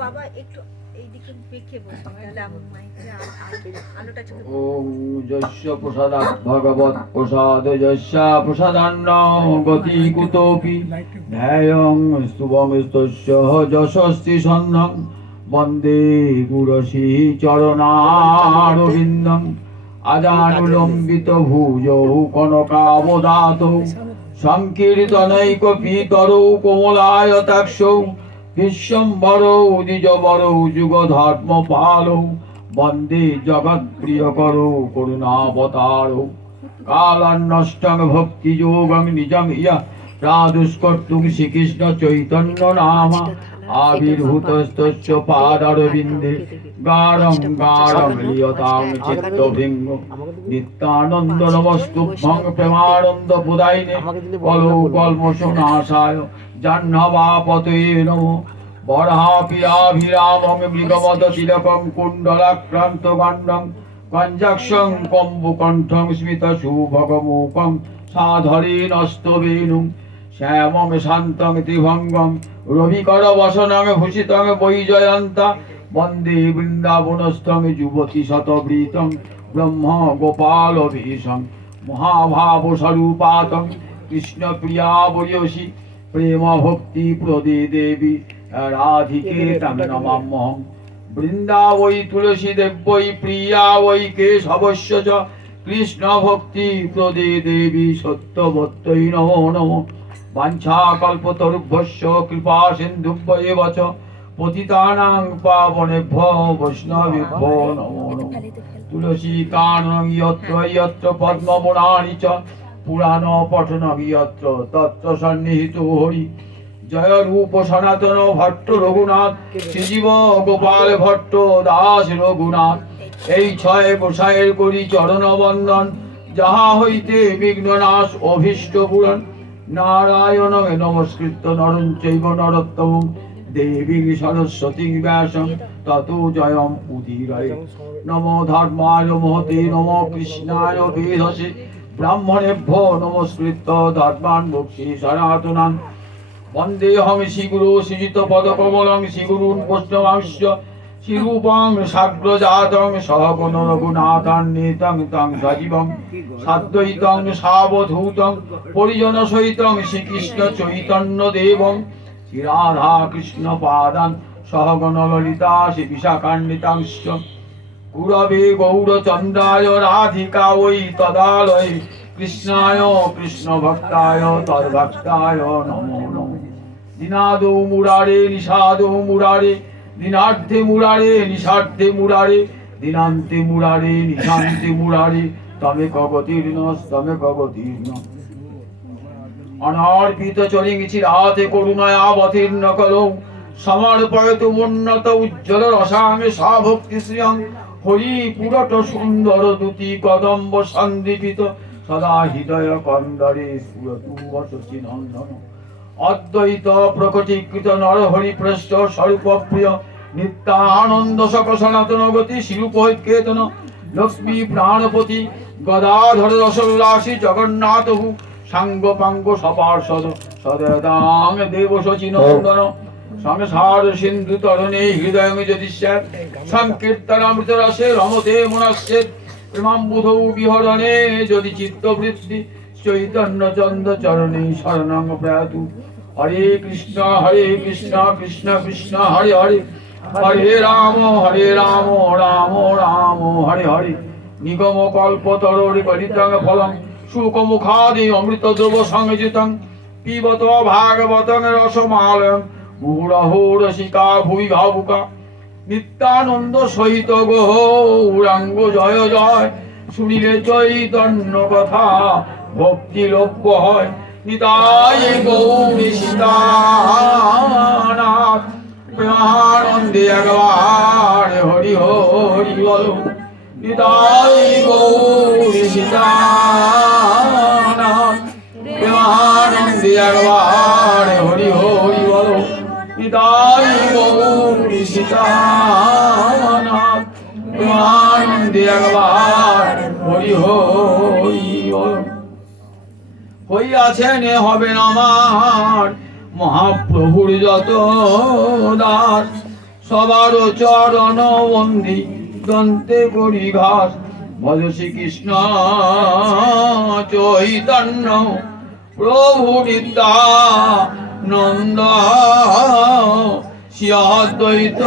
বাবা একটু এইদিকে বেঁকে বলতে তাহলে আমার মাইকে আলোটা চলে। ওম যস্য প্রসাদাৎ ভগবৎ প্রসাদ যস্য প্রসাদান্ন গতি কুতোপি ধ্যায়ং স্তুবং স্তস্য যশস্তি সন্নং বন্দে গুরসি চরণারবিন্দং আজানুলম্বিত ভুজৌ কনকাবদাতৌ সংকীর্তনৈক পিতরৌ কোমলায়তাক্ষৌ বিশ্বম্বরৌ দ্বিজবরৌ যুগধর্মপালৌ বন্দে জগৎপ্রিয়করৌ করুণাবতারৌ কালান্নষ্টং ভক্তিযোগং নিজং ইয়া প্রাদুষ্কর্তুং শ্রীকৃষ্ণ চৈতন্য নামা আবির্ভূতস্তস্য পাদারবিন্দে গাঢ়ং গাঢ়ং লিয়তাং চিত্তভৃঙ্গ নিত্যানন্দ নমস্তুভ্যং প্রেমানন্দ প্রদায়িনে কলৌ কল্মষনাশায় জাহ্নবাপতয়ে নমঃ বরাহাপিয়াভিরামং মৃগমদ তিলকং কুণ্ডলাক্রান্ত গণ্ডং কঞ্জাক্ষং কম্বুকণ্ঠং স্মিত শুভগমূকং সাধরেণ স্তবেনুং শ্যামং শান্তং ত্রিভঙ্গং রবিকর বসনং ভূষিতং বৈজয়ন্তা বন্দে বৃন্দাবনস্থং যুবতী শতবৃতং ব্রহ্ম গোপাল ভীষং মহাভাব স্বরূপাতং কৃষ্ণ প্রিয়া বরিয়সী প্রেম ভক্তি প্রদে দেবী রাধিকে তং নমাম্যহং বৃন্দা বৈ তুলসী দেব্যৈ প্রিয়া বৈ কেশবস্য চ কৃষ্ণ ভক্তি প্রদে দেবী সত্যবত্যৈ নমো নমঃ বাঞ্ছাকল্পতরুভ্যশ্চ কৃপা সিন্ধুভ্য এব চ পতিতানাং পাবনেভ্যো বৈষ্ণবেভ্যো নমো নমঃ তুলসী কাননং যত্র যত্র পদ্মবনানি চ পুরাণ পঠনং যত্র তত্র সন্নিহিত হরি জয় রূপ সনাতন ভট্ট রঘুনাথ শ্রীজীব গোপাল ভট্ট দাস রঘুনাথ এই ছয় গোসাইয়ের করি চরণ বন্দন যাহা হইতে বিঘ্ননাশ অভীষ্ট পূরণ নারায়ণ নমস্কৃত্য নরং চৈব নরোত্তমং দেবী সরস্বতী ব্যাসং ততো জয়ম উদীরয়ে নমো ধর্মায় মহতে নমো কৃষ্ণায় বেদসে ব্রাহ্মণেভ্যো নমস্কৃত্য ধর্মাन् বক্ষ্যে সনাতনাन् বন্দেহং শ্রীগুরু শ্রীজিত পদকমলং শ্রীগুরুन् বৈষ্ণবাংশ্চ শ্রীরূপং সাগ্রজাতং সহগণ রঘুনাথান্বিতং তং সজীবং সাদ্বৈতং সাবধূতং পরিজন সহিতং শ্রীকৃষ্ণ চৈতন্য দেবং শ্রীরাধা কৃষ্ণ পাদান সহগণ ললিতা শ্রী বিশাখান্বিতাংশ্চ গুরবে গৌরচন্দ্রায় রাধিকা ওই তদালয়ে কৃষ্ণায় কৃষ্ণ ভক্তায় তদ্ভক্তায় নমো নমঃ দিনাদৌ মুরারে নিষাদৌ মুরারে দিনার্থে মুরারে নিষার্থে মুরারে দিনান্তে মুরারে নিশান্তে মুরারে তমে কগতীর্ণ তমে কগতীর্ণ অনার্পিত চরিং চিরাতে করুণায় অবতীর্ণ করৌ সমর্পয়তু উন্নত উজ্জ্বল রসামে সাভক্তি শ্রিয়ং হরি পুরট সুন্দর দুতি কদম্ব সন্দীপিত সদা হৃদয় কন্দরে স্ফুরতু বসতি নন্দন অদ্বৈত প্রকটীকৃত নরহরি পৃষ্ঠ স্বরূপ প্রিয় নিত্যানন্দ সক সনাতন গতি শিরূপৈকেতন লক্ষ্মী প্রাণপতি গদাধর রসোল্লাসী জগন্নাথহু সাঙ্গ পাঙ্গ সপার্ষদ সদদাং দেব শচীনন্দন সংসার সিন্ধু তরণে হৃদয়ং যদিষ্যাৎ সংকীর্তনামৃত রসে রমতে মনস্যেৎ প্রেমাম্বুধৌ বিহরণে যদি চিত্তবৃত্তি চৈতন্য চন্দ্র চরণে শরণং প্রয়াতু হরে কৃষ্ণ কৃষ্ণ কৃষ্ণ হরে হরে হরে রাম রাম রাম হরে হরে নিগম কল্পতরোরি কলিতং ফলং শুকমুখাদি অমৃত দ্রব সংযুতং পিবত ভাগবতং রসমালয়ং মুহুরহো রসিকা ভুবি ভাবুকা নিত্যানন্দ সহিত গৌরাঙ্গ জয় জয় শুনিলে চৈতন্য কথা ভক্তি লভ্য হয় নিতাই গৌরী সীতানাথ প্রেমানন্দে একবার হরি হরি বল নিতাই গৌরী সীতানাথ একবার হরি হরি বল। হইয়াছেন হবেন আমার মহাপ্রভুর যত দাস, সবার চরণ বন্দি দন্তে করি ঘাস। ভজ শ্রীকৃষ্ণ চৈতন্য প্রভু নিত্যানন্দ, শ্রী অদ্বৈত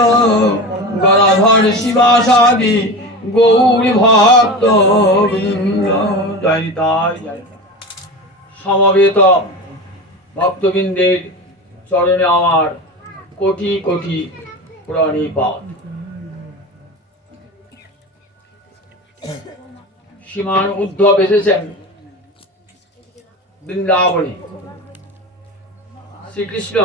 গদাধর শিবাসাদি গৌরী ভক্ত বৃন্দ। জয় নিতাই জয়। সমবেত ভক্তবৃন্দের চরণে আমার কোটি কোটি প্রণিপাত। শ্রীমান উদ্ধব এসেছেন বৃন্দাবনে। শ্রীকৃষ্ণ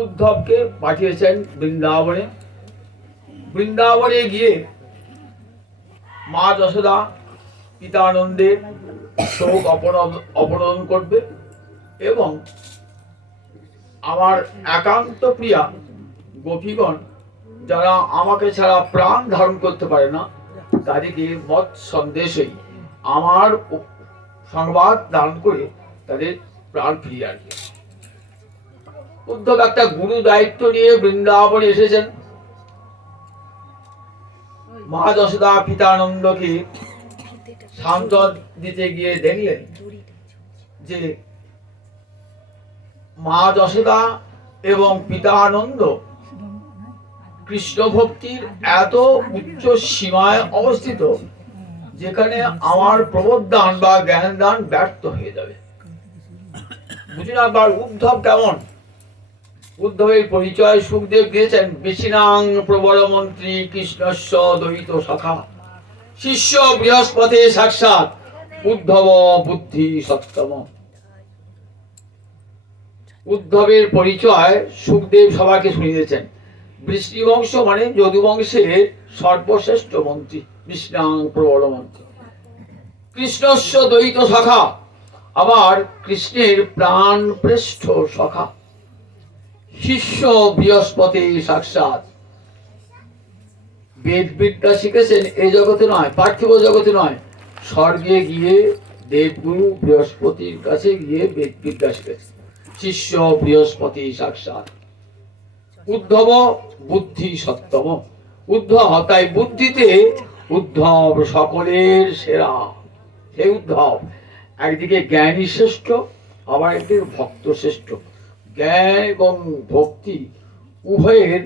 উদ্ধবকে পাঠিয়েছেন বৃন্দাবনে। বৃন্দাবনে গিয়ে মা যশোদা পিতানন্দের শোক অপহরণ করবে এবং আমার একান্ত প্রিয়া গোপীগণ যারা আমাকে ছাড়া প্রাণ ধারণ করতে পারে না, তাদেরকে মত সন্দেশেই আমার সংবাদ দান করে তাদের প্রাণ ফিরিয়ে আনবে। উদ্ধব একটা গুরু দায়িত্ব নিয়ে বৃন্দাবনে এসেছেন। মা যশোদা পিতানন্দকে সান্ত্বনা দিতে গিয়ে দেখলেন যে মা যশোদা এবং পিতানন্দ কৃষ্ণ ভক্তির এত উচ্চ সীমায় অবস্থিত যেখানে আমার প্রবোধদান বা জ্ঞান দান ব্যর্থ হয়ে যাবে। বুঝুন আবার উদ্ধব কেমন। উদ্ধবের পরিচয় সুখদেব দিয়েছেন, বিশিনাং প্রবল মন্ত্রী কৃষ্ণস্য দ্বৈত সখা, শিষ্য বৃহস্পতি সাক্ষাৎ উদ্ধব বুদ্ধি সত্তম। উদ্ধবের পরিচয় সুখদেব সবাইকে শুনিয়েছেন। বৃষ্ণিবংশ মানে যদুবংশের সর্বশ্রেষ্ঠ মন্ত্রী, বিষ্ণাং প্রবল মন্ত্রী, কৃষ্ণস্য দ্বৈত সখা, আবার কৃষ্ণের প্রাণ প্রেষ্ঠ সখা, শিষ্য বৃহস্পতি সাক্ষাৎ। বেদ বিদ্যা শিখেছেন এই জগতে নয়, পার্থিব জগতে নয়, স্বর্গে গিয়ে দেবগুরু বৃহস্পতির কাছে গিয়ে বেদ বিদ্যা শিখেছেন। শিষ্য বৃহস্পতি সাক্ষাৎ। উদ্ধব বুদ্ধি সত্তম। উদ্ধব তাই বুদ্ধিতে উদ্ধব সকলের সেরা। হে উদ্ধব, একদিকে জ্ঞানী শ্রেষ্ঠ, আবার একদিকে ভক্ত শ্রেষ্ঠ। জ্ঞান এবং ভক্তি উভয়ের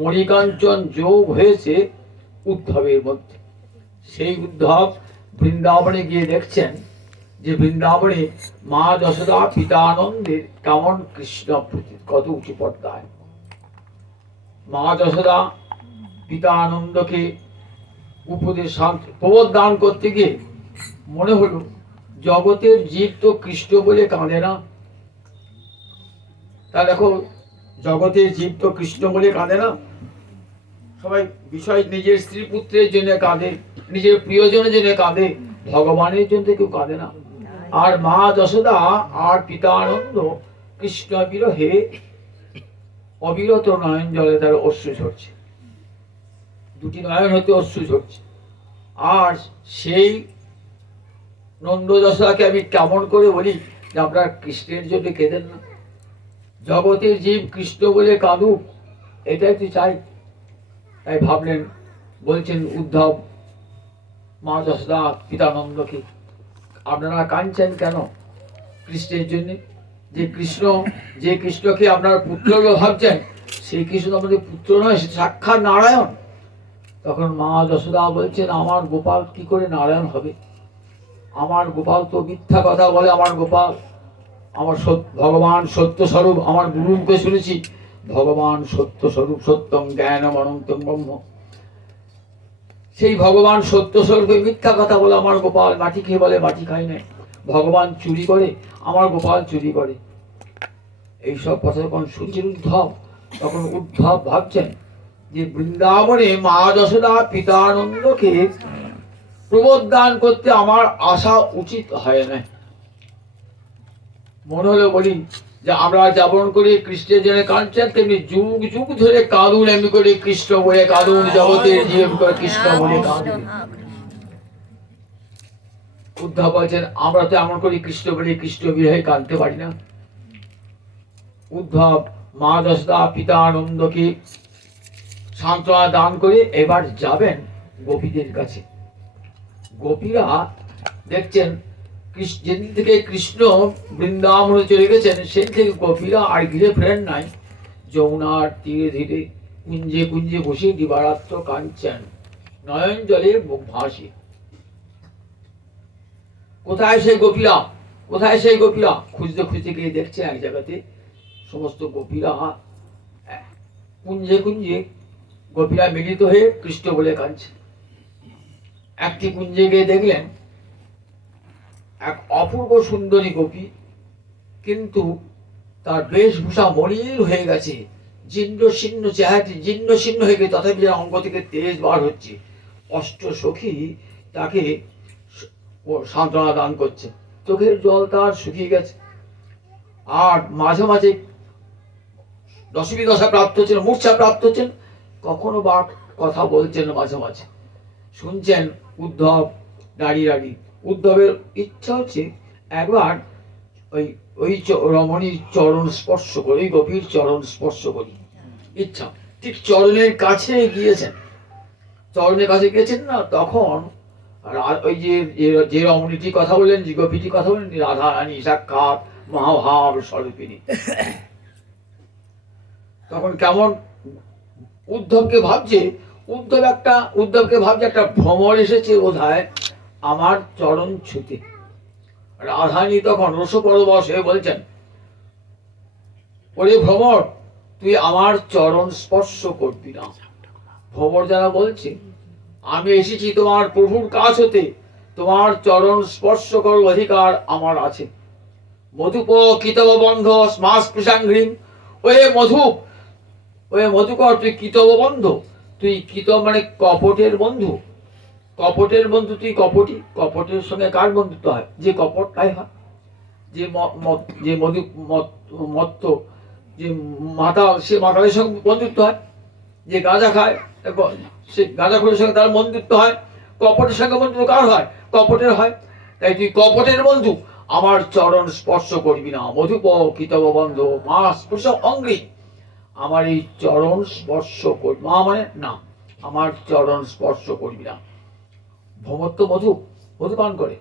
মণিকাঞ্চন যোগ হয়েছে উদ্ধবের মধ্যে। সেই উদ্ধব বৃন্দাবনে গিয়ে দেখছেন যে বৃন্দাবনে মা যশোদা পিতানন্দের কেমন কৃষ্ণ প্রতি, কত উঁচু পর্দায়। মা যশোদা পিতানন্দকে উপদেশ প্রবোধ দান করতে গিয়ে মনে হলো জগতের জীব তো কৃষ্ণ বলে কাঁদে না। তা দেখো, জগতের জীব তো কৃষ্ণ বলে কাঁদে না, সবাই বিষয় নিজের স্ত্রী পুত্রের জন্য কাঁদে, নিজের প্রিয়জনের জন্য কাঁদে, ভগবানের জন্য কেউ কাঁদে না। আর মা যশোদা আর পিতানন্দ কৃষ্ণ বিরহে অবিরত নয়ন জলে তার অশ্রু ঝরছে, দুটি নয়ন হতে অশ্রু ঝরছে। আর সেই নন্দ যশোদাকে আমি কেমন করে বলি যে আপনার কৃষ্ণের জন্য কেঁদেন না, জগতের জীব কৃষ্ণ বলে কাঁদুক, এটাই তো চাই। তাই ভাবলেন, বলছেন উদ্ধব মা যশোদা পিতানন্দকে, আপনারা কাঁদছেন কেন কৃষ্ণের জন্য? যে কৃষ্ণকে আপনারা পুত্র ভাবছেন, সেই কৃষ্ণ আমাদের পুত্র নয়, সে সাক্ষাৎ নারায়ণ। তখন মা যশোদা বলছেন, আমার গোপাল কি করে নারায়ণ হবে? আমার গোপাল তো মিথ্যা কথা বলে। আমার গোপাল, আমার ভগবান সত্য স্বরূপ, আমার গুরুকে শুনেছি ভগবান সত্য স্বরূপ, সত্যম জ্ঞানম অনন্তম ব্রহ্ম। সেই ভগবান সত্য স্বরূপে মিথ্যা কথা বলে আমার গোপাল। মাটি খেয়ে বলে মাটি খাই না, ভগবান চুরি করে, আমার গোপাল চুরি করে। এইসব কথা যখন শুনছেন উদ্ধব, তখন উদ্ধব ভাবছেন যে বৃন্দাবনে মা যশোদা পিতানন্দকে প্রবোধ দান করতে আমার আসা উচিত হয় না। মনে হলো বলি যে আমরা যেমন করে কৃষ্ণের জন্য কাঁদছেন, তেমনি যুগ যুগ ধরে কাঁদুন এমনি করে কৃষ্ণ বলে কাঁদুন, জগতের জীব করে কৃষ্ণ বলে কাঁদুন। উদ্ধব বলছেন আমরা তো এমন করে কৃষ্ণ বলে কৃষ্ণ বিরহে কাঁদতে পারি না। উদ্ধব মা যশোদা পিতা আনন্দকে সান্ত্বনা দান করে এবার যাবেন গোপীদের কাছে। গোপীরা দেখছেন যেদিন থেকে কৃষ্ণ বৃন্দাবনে চলে গেছেন সেদিন থেকে গোপীরা আর ঘিরে ফেরেন নাই। যমুনার ধীরে ধীরে কুঞ্জে কুঞ্জে বসে দিবারাত্র কাঁদছেন, নয়ন জলে মুখ ভাসে। কোথায় সেই গোপীরা, কোথায় সেই গোপীরা? খুঁজতে খুঁজতে গিয়ে দেখছে এক জায়গাতে সমস্ত গোপীরা কুঞ্জে কুঞ্জে গোপীরা মিলিত হয়ে কৃষ্ণ বলে কাঁদছে। একটি কুঞ্জে গিয়ে দেখলেন এক অপূর্ব সুন্দরী গোপী, কিন্তু তার বেশভূষা মলিন হয়ে গেছে, জীর্ণ শীর্ণ চেহারাটি জীর্ণ শীর্ণ হয়ে গেছে, তথাপি অঙ্গ থেকে তেজ বার হচ্ছে। অষ্ট সখী তাকে সান্ত্বনা দান করছে, চোখের জল তার শুকিয়ে গেছে, আর মাঝে মাঝে দশমী দশা প্রাপ্ত হচ্ছেন, মূর্ছা প্রাপ্ত হচ্ছেন, কখনো বা কথা বলছেন, মাঝে মাঝে শুনছেন উদ্ধব দাঁড়িয়ে দাঁড়িয়ে। উদ্ধবের ইচ্ছা হচ্ছে একবার ওই ওই রমণীর চরণ স্পর্শ করি, গোপীর চরণ স্পর্শ করি, ইচ্ছা। ঠিক চরণের কাছে গিয়েছেন, চরণের কাছে গিয়েছেন না, তখন ওই যে রমণীটি কথা বললেন, যে গোপীটি কথা বললেন, রাধা রানী সাক্ষাৎ মহাভাব স্বরূপিণী। তখন কেমন উদ্ধবকে ভাবছে, উদ্ধবকে ভাবছে একটা ভ্রমর এসেছে বোধহয় আমার চরণ ছুতে। রাধানী তখন রসপরবশ হয়ে বলছেন, ওরে ভ্রমর, তুই আমার চরণ স্পর্শ করবি না। ভ্রমর যারা বলছে, আমি এসেছি তোমার প্রভুর কাছ হতে, তোমার চরণ স্পর্শ করার অধিকার আমার আছে। মধুপ কিতব বন্ধ স্মাস কৃষাঙ্ঘ্রিম। ওয়ে মধুপ, ওয়ে মধুকর, তুই কিতব বন্ধ, তুই কিতব মানে কপটের বন্ধু, কপটের বন্ধু তুই কপটি। কপটের সঙ্গে কার বন্ধুত্ব হয়? যে কপটটাই হয়, যে মধু মত্ত, যে মাতাল, সে মাতালের সঙ্গে বন্ধুত্ব হয়। যে গাঁজা খায় সে গাঁজাখোরের সঙ্গে তার বন্ধুত্ব হয়। কপটের সঙ্গে বন্ধুত্ব কার হয়? কপটের হয়। তাই তুই কপটের বন্ধু, আমার চরণ স্পর্শ করবি না। মধুপ কিতব বন্ধ মা স্পর্শ অঙ্গি, আমার এই চরণ স্পর্শ করবি মা মানে না, আমার চরণ স্পর্শ করবি না। ভ্রমর তো মধু পান করে,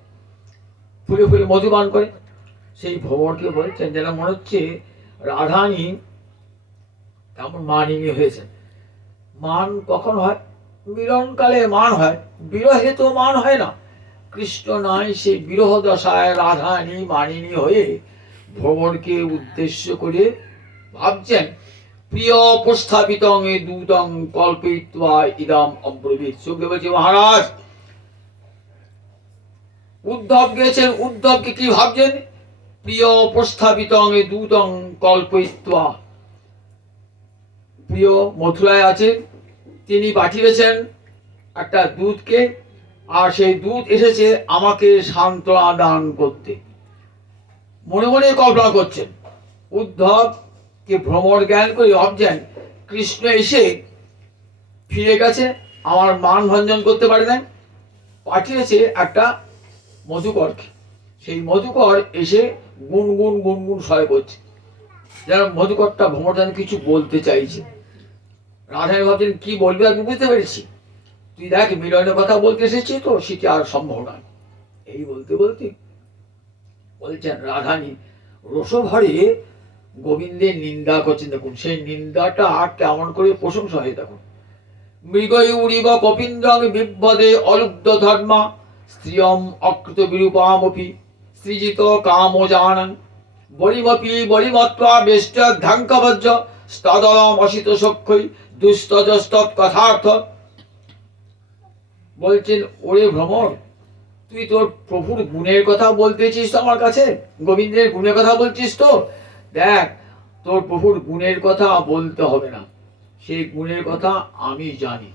ফুলে ফুলে মধু পান করে। সেই ভ্রমরকে বলছেন, যেন মনে হচ্ছে রাধানী তেমন মানিনী হয়েছেন। মান কখন হয়? মিলনকালে মান হয়, বিরহে তো মান হয় না। কৃষ্ণ নাই, সেই বিরহ দশায় রাধানী মানিনী হয়ে ভ্রমরকে উদ্দেশ্য করে ভাবছেন, প্রিয় প্রস্থাপিতং এ দূতং কল্পয়িত্বা ইদম অব্রবীত। সুখদেব বলছে, মহারাজ উদ্ধব গেছেন, উদ্ধবকে কি ভাবছেন? প্রিয় প্রস্থাপিতং এ দূতং কল্পয়িত্বা। প্রিয় মথুরায় আছেন, তিনি পাঠিয়েছেন একটা দূতকে, আর সেই দূত এসেছে আমাকে সান্ত্বনা দান করতে। মনে মনে কল্পনা করছেন, উদ্ধবকে ভ্রমর জ্ঞান করে ভাবছেন কৃষ্ণ এসে ফিরে গেছে, আমার মান ভঞ্জন করতে পারে না, পাঠিয়েছে একটা মধুকরকে। সেই মধুকর এসে গুনগুন গুনগুন স্বরে করছে, যেন মধুকরটা ভ্রমর যেন কিছু বলতে চাইছে। রাধারানী ভাবছেন কি বলবি, আমি বুঝতে পেরেছি, তুই দেখ মিলনের কথা বলতে এসেছি তো, সেটি আর সম্ভব নয়। এই বলতে বলতে বলছেন রাধানী রসভরে গোবিন্দের নিন্দা করছেন। দেখুন সেই নিন্দাটা কেমন করে প্রশংসা হয়। দেখুন, মৃগই উড়িব কপিন্দ্রং বিভ্বদে অলুব্ধ ধর্মা স্ত্রিয়ম অকৃত বিরূপামপি সৃজিত কাম জানন বলিমপি বলিমত্বা বেষ্ট ধ্যাঙ্কবজ্জ স্তদলম অসিত সক্ষই দুস্তজস্তৎ কথার্থ। বলছেন, ওরে ভ্রমর, তুই তোর প্রভুর গুণের কথা বলতেছিস তো আমার কাছে, গোবিন্দের গুণের কথা বলছিস তো। দেখ, তোর প্রভুর গুণের কথা বলতে হবে না, সেই গুণের কথা আমি জানি।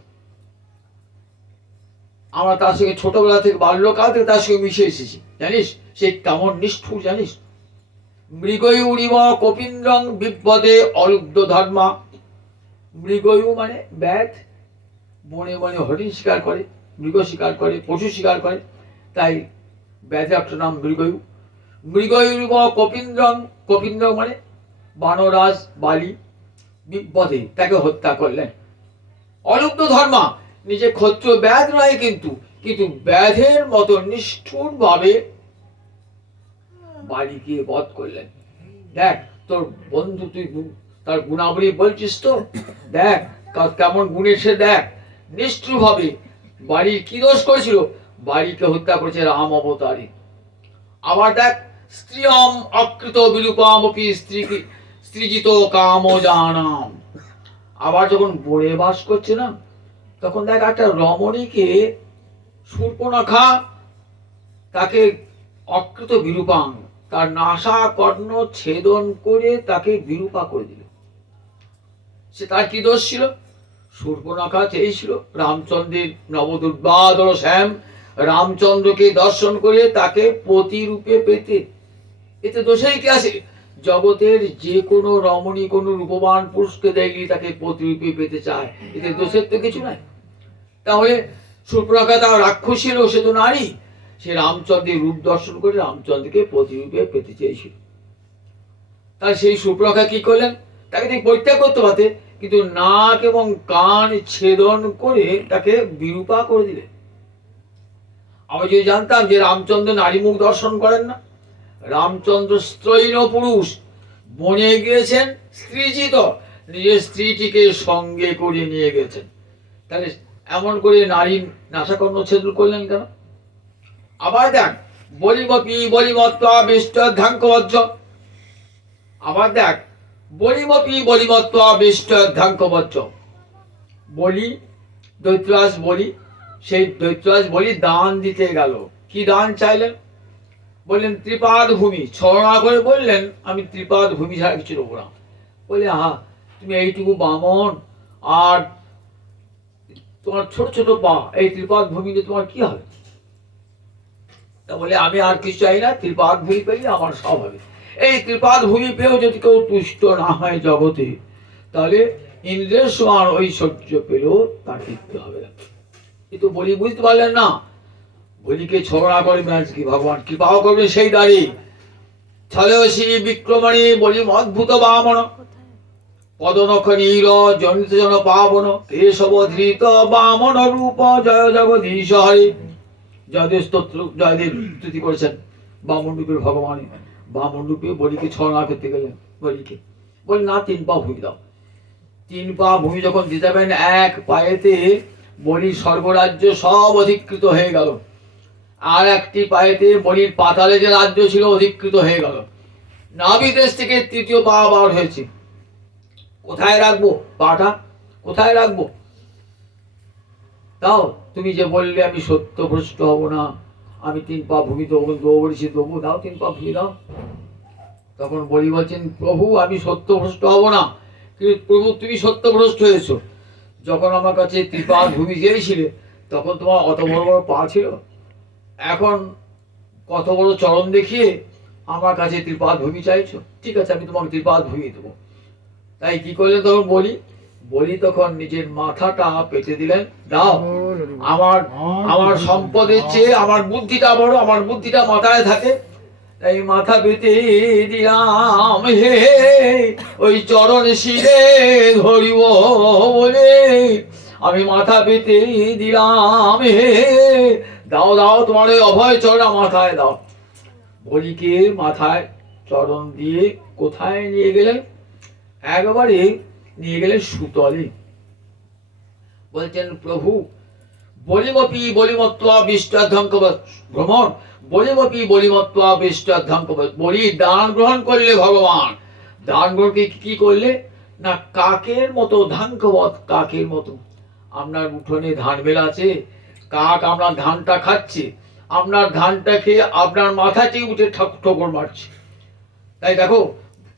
আমরা তার সঙ্গে ছোটবেলা থেকে বাল্যকাল থেকে তার সঙ্গে মিশে এসেছি, জানিস সে কেমন নিষ্ঠুর, জানিস মৃগয়ুরিব কপীন্দ্রং বিপদে অলুব্ধ ধর্মা। মৃগয়ু মানে ব্যাধ, বনে বনে হরিণ শিকার করে, মৃগ শিকার করে, পশু শিকার করে, তাই ব্যাধের একটা নাম মৃগয়ু। মৃগয়ুরিব কপীন্দ্রং, কপীন্দ্র মানে বানরাজ বালি, বিপদে তাকে হত্যা করলেন। অলুব্ধ ধর্মা, নিজে ক্ষত্রিয় ব্যাধ নয় কিন্তু কিন্তু ব্যাধের মতো নিষ্ঠুর ভাবে বালিকে বধ করলেন। দেখ তোর বন্ধু, তুই তার গুণাবলী বলছিস তো, দেখ কেমন গুণের সে, দেখ নিষ্ঠুর ভাবে বাড়ির কি দোষ করেছিল, বাড়িকে হত্যা করেছে রাম অবতারে। আবার দেখ স্ত্রিয়ম অকৃত বিলুপামপি স্ত্রীজিত কাম জানাম। আবার যখন বনে বাস করছে না, তখন দেখ একটা রমণীকে শূর্পণখা তাকে অকৃত বিরূপাং, তার নাসা কর্ণ ছেদন করে তাকে বিরূপা করে দিল। সে তার কি দোষ ছিল? শূর্পণখা চেয়েছিল রামচন্দ্রের নবদুর্বাদর শ্যাম রামচন্দ্রকে দর্শন করে তাকে প্রতিরূপে পেতে। এতে দোষের কি আছে? জগতের যে কোনো রমণী কোনো রূপবান পুরুষকে দেখলে তাকে প্রতিরূপে পেতে চায়, এতে দোষের তো কিছু নাই। তাহলে শূর্পণখা তার রাক্ষস ছিল, সে তো নারী, সে রামচন্দ্রের রূপ দর্শন করে রামচন্দ্রকে প্রতিরূপে পেতে চেয়েছিল। তাই সেই শূর্পণখা কি করলেন? তাকে তিনি পরিত্যাগ করতে পারতে, কিন্তু নাক এবং কান ছেদন করে তাকে বিরূপা করে দিলেন। আমরা যদি জানতাম যে রামচন্দ্র নারী মুখ দর্শন করেন না, রামচন্দ্র স্ত্রৈণ পুরুষ, বনে গিয়েছেন স্ত্রীজিত, নিজের স্ত্রীটিকে সঙ্গে করে নিয়ে গেছেন, তাহলে এমন করে নারীর নাসাকর্ণ ছেদন করলেন কেন? আবার দেখ বলিমপি বলিমত্তা বেষ্টধ্যাঙ্কবজ্জ। আবার দেখ বলিমপি বলিমত্তা বেষ্টধ্যাঙ্কবজ্জ। বলি দৈত্যরাজ বলি, সেই দৈত্যরাজ বলি দান দিতে গেল। কি দান চাইলেন? বললেন ত্রিপাদ ভূমি, ছড়া করে বললেন আমি ত্রিপাদ ভূমি ছাড়া কিছু নেবো না। বলে আহা, তুমি এইটুকু বামন আর তোমার ছোট ছোট পা, এই ত্রিপাদ ভূমিতে তোমার কি হবে? তা বলে আমি আর কিছু চাই না, ত্রিপাদ ভূমি পেলে আমার সব হবে। এই ত্রিপাদ ভূমি পেয়েও যদি কেউ তুষ্ট না হয় জগতে, তাহলে ইন্দ্রের সমান ঐশ্বর্য পেলেও তার তৃপ্তি হবে না। কিন্তু বলি বুঝতে পারলেন না, বলিকে ছড়া করবেন আজকে ভগবান কৃপাও করবে সেই দাঁড়ি। ছলসী বিক্রমণী বলি অদ্ভুত বামন, পদনখ নীল জনিত জন পাবন, কেশব ধৃত বামন রূপ জয় জগদীশ হরে। জয়দেব স্তোত্র, জয়দেব স্তুতি করেছেন বামন রূপের ভগবান। বামন রূপে বলিকে ছড়া করতে গেলেন, বলিকে বলি না 3 পা ভূমি দাও। 3 পা ভূমি যখন দিতে যাবেন, এক পায়েতে বলি স্বর্গরাজ্য সব অধিকৃত হয়ে গেল, আর একটি পায়েতে বলির পাতালে যে রাজ্য ছিল অধিকৃত হয়ে গেল। নাভি দেশ থেকে 3য় পা বার হয়েছে। কোথায় রাখবো পাটা, কোথায় রাখবো? তাও তুমি যে বললে আমি সত্য ভ্রষ্ট হব না, আমি 3 পা ভূমি দেবো, বলেছি দেবো, দাও 3 পা ভূমি দাও। তখন বলি বলছেন প্রভু আমি সত্য ভ্রষ্ট হব না, কিন্তু প্রভু তুমি সত্য ভ্রষ্ট হয়েছো। যখন আমার কাছে 3 পা ভূমি চেয়েছিলে তখন তোমার অত বড় বড় পা ছিল, এখন কত বড় চরণ দেখিয়ে আমার কাছে 3 পা ভূমি চাইছো। ঠিক আছে, আমি তোমাকে 3 পা ভূমি দেবো। তাই কি করলেন তখন বলি? বলি তখন নিজের মাথাটা পেতে দিলেন, দাও, আমার আমার সম্পদের চেয়ে আমার বুদ্ধিটা বড়, আমার বুদ্ধিটা মাথায় থাকে, তাই মাথা পেতে দিলাম হে, ওই চরণ শিরে ধরিব বলে আমি মাথা পেতে দিলাম হে, দাও দাও তোমার ওই অভয় চরণ মাথায় দাও। বলিকে মাথায় চরণ দিয়ে কোথায় নিয়ে গেলেন? একবারে নিয়ে গেলেন সুতলে। বলছেন প্রভু বলিমপি বলিমত্ত্বা বিষ্টাধ্যাঙ্কবৎ ভ্রমণ, বলিমপি বলিমত্ত্বা বিষ্টাধ্যাঙ্কবৎ। বলি দান গ্রহণ করলে ভগবান, দান গ্রহণকে কি করলে না কাকের মতো, ধাঙ্কবৎ কাকের মতো। আপনার উঠোনে ধান মেলা আছে, কাক আপনার ধানটা খাচ্ছে, আপনার ধানটা খেয়ে আপনার মাথাটি উঠে ঠোকর মারছে। তাই দেখো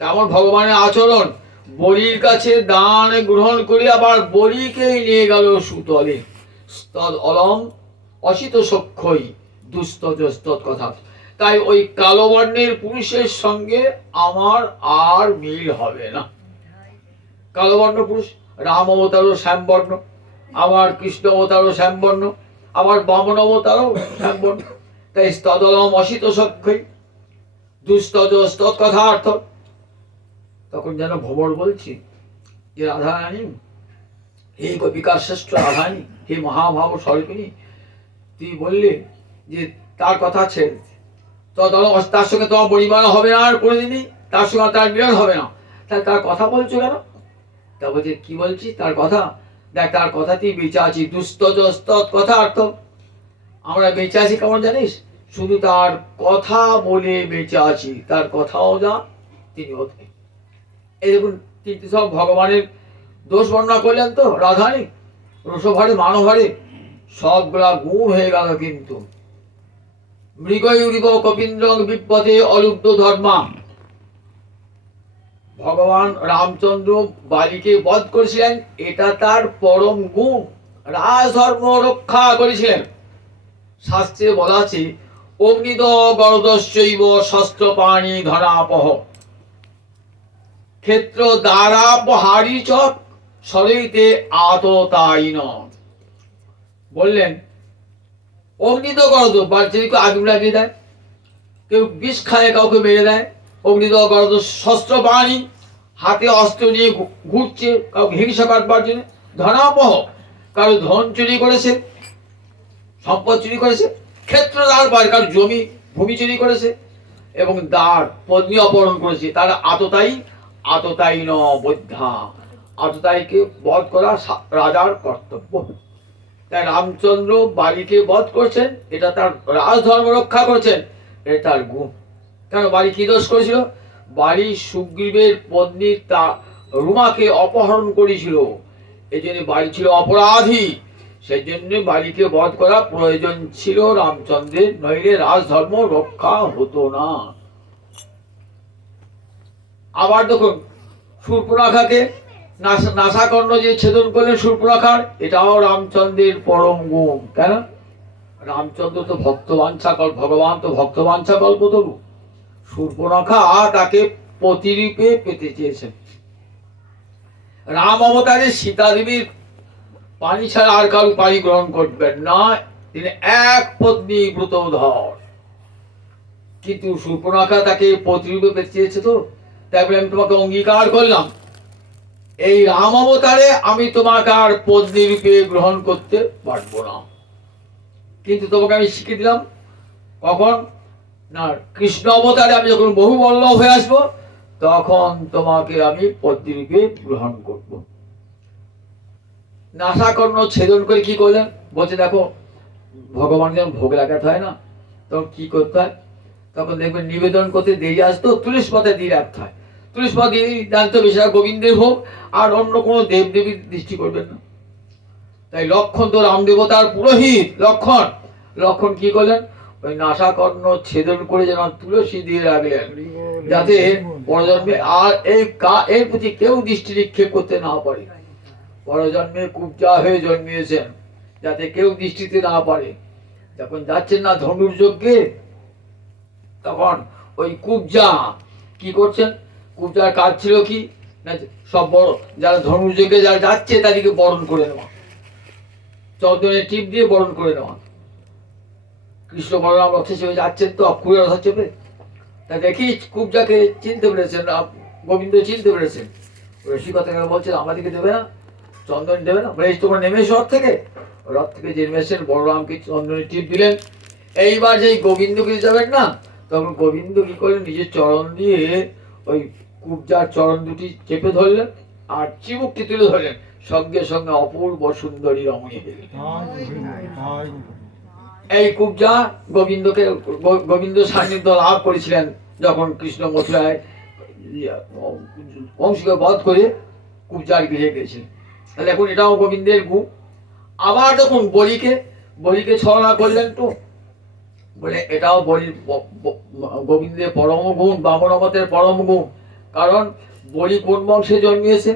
কেমন ভগবানের আচরণ, বলির কাছে দান গ্রহণ করে আবার বলিকেই নিয়ে গেল সুতলে। স্তদ অলম অসিত সক্ষই দুস্তজ স্তদ কথা। তাই ওই কালো বর্ণের পুরুষের সঙ্গে আমার আর মিল হবে না। কালো বর্ণ পুরুষ, রাম অবতারও শ্যামবর্ণ, আবার কৃষ্ণ অবতারও শ্যামবর্ণ, আবার বামন অবতারও শ্যামবর্ণ। তাই স্তদলম অসিত সখ্যই দুস্তজ স্তৎ কথার্থ। তখন যেন ভ্রমর বলছি যে রাধারানী, হে গোপিকার শ্রেষ্ঠ রাধারানী, হে মহাভাব স্বরূপিণী, তুই বললে যে তার কথা ছেড়ে তার সঙ্গে তোমার পরিবার হবে না আর কোনোদিনই, তার সঙ্গে তার মিলন হবে না। তাই তার কথা বলছো কেন? তা বলছে কি বলছি তার কথা? দেখ তার কথাতেই বেঁচে আছি, দুস্তজ স্তৎ কথার্থ। আমরা বেঁচে আছি কেমন জানিস? শুধু তার কথা বলে বেঁচে আছি, তার কথাও যা তিনিও তাই। এই দেখুন কিন্তু সব ভগবানের দোষ বর্ণনা করলেন তো রাধারানী, রসভারে মানভারে সবগুলা গুণ হয়ে গেল। কিন্তু মৃগয়ুরিব কপিন্দ্রং বিপদে অলুব্ধ ধর্মা, ভগবান রামচন্দ্র বালিকে বধ করেছিলেন, এটা তার পরম গুণ। রাজধর্ম রক্ষা করেছিলেন। শাস্ত্রে বলা আছে অগ্নিদ গরদস্যৈব শস্ত্র পাণি ধনাপহ ক্ষেত্র দ্বারাপহারি চক সরইতে আততায়ীন। বললেন অগ্নিদ গরদ, বাচ্চাকে আগুন লাগিয়ে দেয়, কেউ বিষ খায়, কাউকে মেরে দেয়। অগ্নিদ গরদ শস্ত্র বাণী, হাতে অস্ত্র নিয়ে ঘুরছে কাউকে হিংসা কাটবার জন্য। ধনাপহ, কারো ধন চুরি করেছে, সম্পদ চুরি করেছে। ক্ষেত্র দ্বার, কারো জমি ভূমি চুরি করেছে। এবং দ্বার পত্নী অপহরণ করেছে। তারা আততায়ী, আততায়ী ন বৈদ্ধা, আততায়ীকে বধ করা রাজার কর্তব্য। তাই রামচন্দ্র বালিকে বধ করছেন, এটা তার রাজধর্ম রক্ষা করছেন, এটা তার গুণ। কেন বালি কি দোষ করেছিল? বালি সুগ্রীবের পত্নী তা রুমাকে অপহরণ করেছিল, এই জন্য বালি ছিল অপরাধী। সেই জন্য বালিকে বধ করা প্রয়োজন ছিল রামচন্দ্রের, নইলে রাজধর্ম রক্ষা হতো না। আবার দেখুন শূর্পণখাকে নাসাকর্ণ যে ছেদন করলেন শূর্পণখার, এটাও রামচন্দ্রের পরম গুণ। কেন? রামচন্দ্র তো ভক্তবাঞ্ছা ভগবান তো ভক্তবাঞ্ছা কল্পতরু। শূর্পণখা তাকে প্রতিরূপে পেতে চেয়েছেন। রাম অবতারে সীতা দেবীর পানি ছাড়া আর কারো পানি গ্রহণ করবেন না, তিনি এক পত্নী ব্রতধর। কিন্তু শূর্পণখা তাকে প্রতিরূপে পেতে চেয়েছে, তো তাই বলে আমি তোমাকে অঙ্গীকার করলাম এই রাম অবতারে আমি তোমাকে আর পত্নী রূপে গ্রহণ করতে পারবো না। কিন্তু তোমাকে আমি শিখিয়ে দিলাম কখন না, কৃষ্ণ অবতারে আমি যখন বহু বল্লভ হয়ে আসবো, তখন তোমাকে আমি পত্নী রূপে গ্রহণ করব। নাসাকর্ণ ছেদন করে কি করলেন? বলছে দেখো ভগবান যখন ভোগ লাগাতে হয় না, তখন কি করতে হয়? তখন দেখবেন নিবেদন করতে দেরি আসতো, তুলস পাতা দিয়ে রাখতে হয়। তুলস পাতা দিয়ে জানতে হবে সেটা গোবিন্দের ভোগ, আর অন্য কোনো দেব দেবীর দৃষ্টি করবেন না। তাই লক্ষণ তো রামদেবতার পুরোহিত লক্ষণ, লক্ষণ কি করলেন? ওই নাসাকর্ণ ছেদন করে যেন তুলসী দিয়ে রাখলেন, যাতে পরজন্মে আর এর প্রতি কেউ দৃষ্টি নিক্ষেপ করতে না পারে। পরজন্মে কুব্জা হয়ে জন্মিয়েছেন, যাতে কেউ দৃষ্টিতে না পারে। যখন যাচ্ছেন না ধনুর্যজ্ঞে, তখন ওই কুব্জা কি করছেন? কুব্জার কাজ ছিল কি না, সব বড় যারা ধনুর্যজ্ঞে যারা যাচ্ছে তাদেরকে বরণ করে নেওয়া, চন্দনের টিপ দিয়ে বরণ করে নেওয়া। কৃষ্ণ বলরাম রথে চেপে যাচ্ছেন, তো অক্ষুরের রথ চেপে, তা দেখি কুব্জাকে চিনতে পেরেছেন, গোবিন্দ চিনতে পেরেছেন। রসিকতা বলছেন আমাদেরকে দেবে না, চন্দন দেবে না? বলে তোমরা নেমে এসো রথ থেকে যে নেমেছেন, বলরামকে চন্দনের টিপ দিলেন। এইবার যে গোবিন্দকে যাবেন না, তখন গোবিন্দ কি করলেন? নিজের চরণ দিয়ে ওই কুব্জার চরণ দুটি চেপে ধরলেন আর চিবুকটি তুলে ধরলেন, সঙ্গে সঙ্গে অপূর্ব সুন্দরী রমণী হলেন। এই কুব্জা গোবিন্দ সান্নিধ্য লাভ করেছিলেন যখন কৃষ্ণ মথুরায় কংসকে বধ করে কুব্জার গৃহে গেছিলেন। তাহলে এখন এটাও গোবিন্দের গুণ। আবার যখন বলিকে ছলনা করলেন, তো বলে এটাও গোবিন্দের পরম গুণ, বামনবতের পরম গুণ। কারণ বলি কোন বংশে জন্মিয়েছে?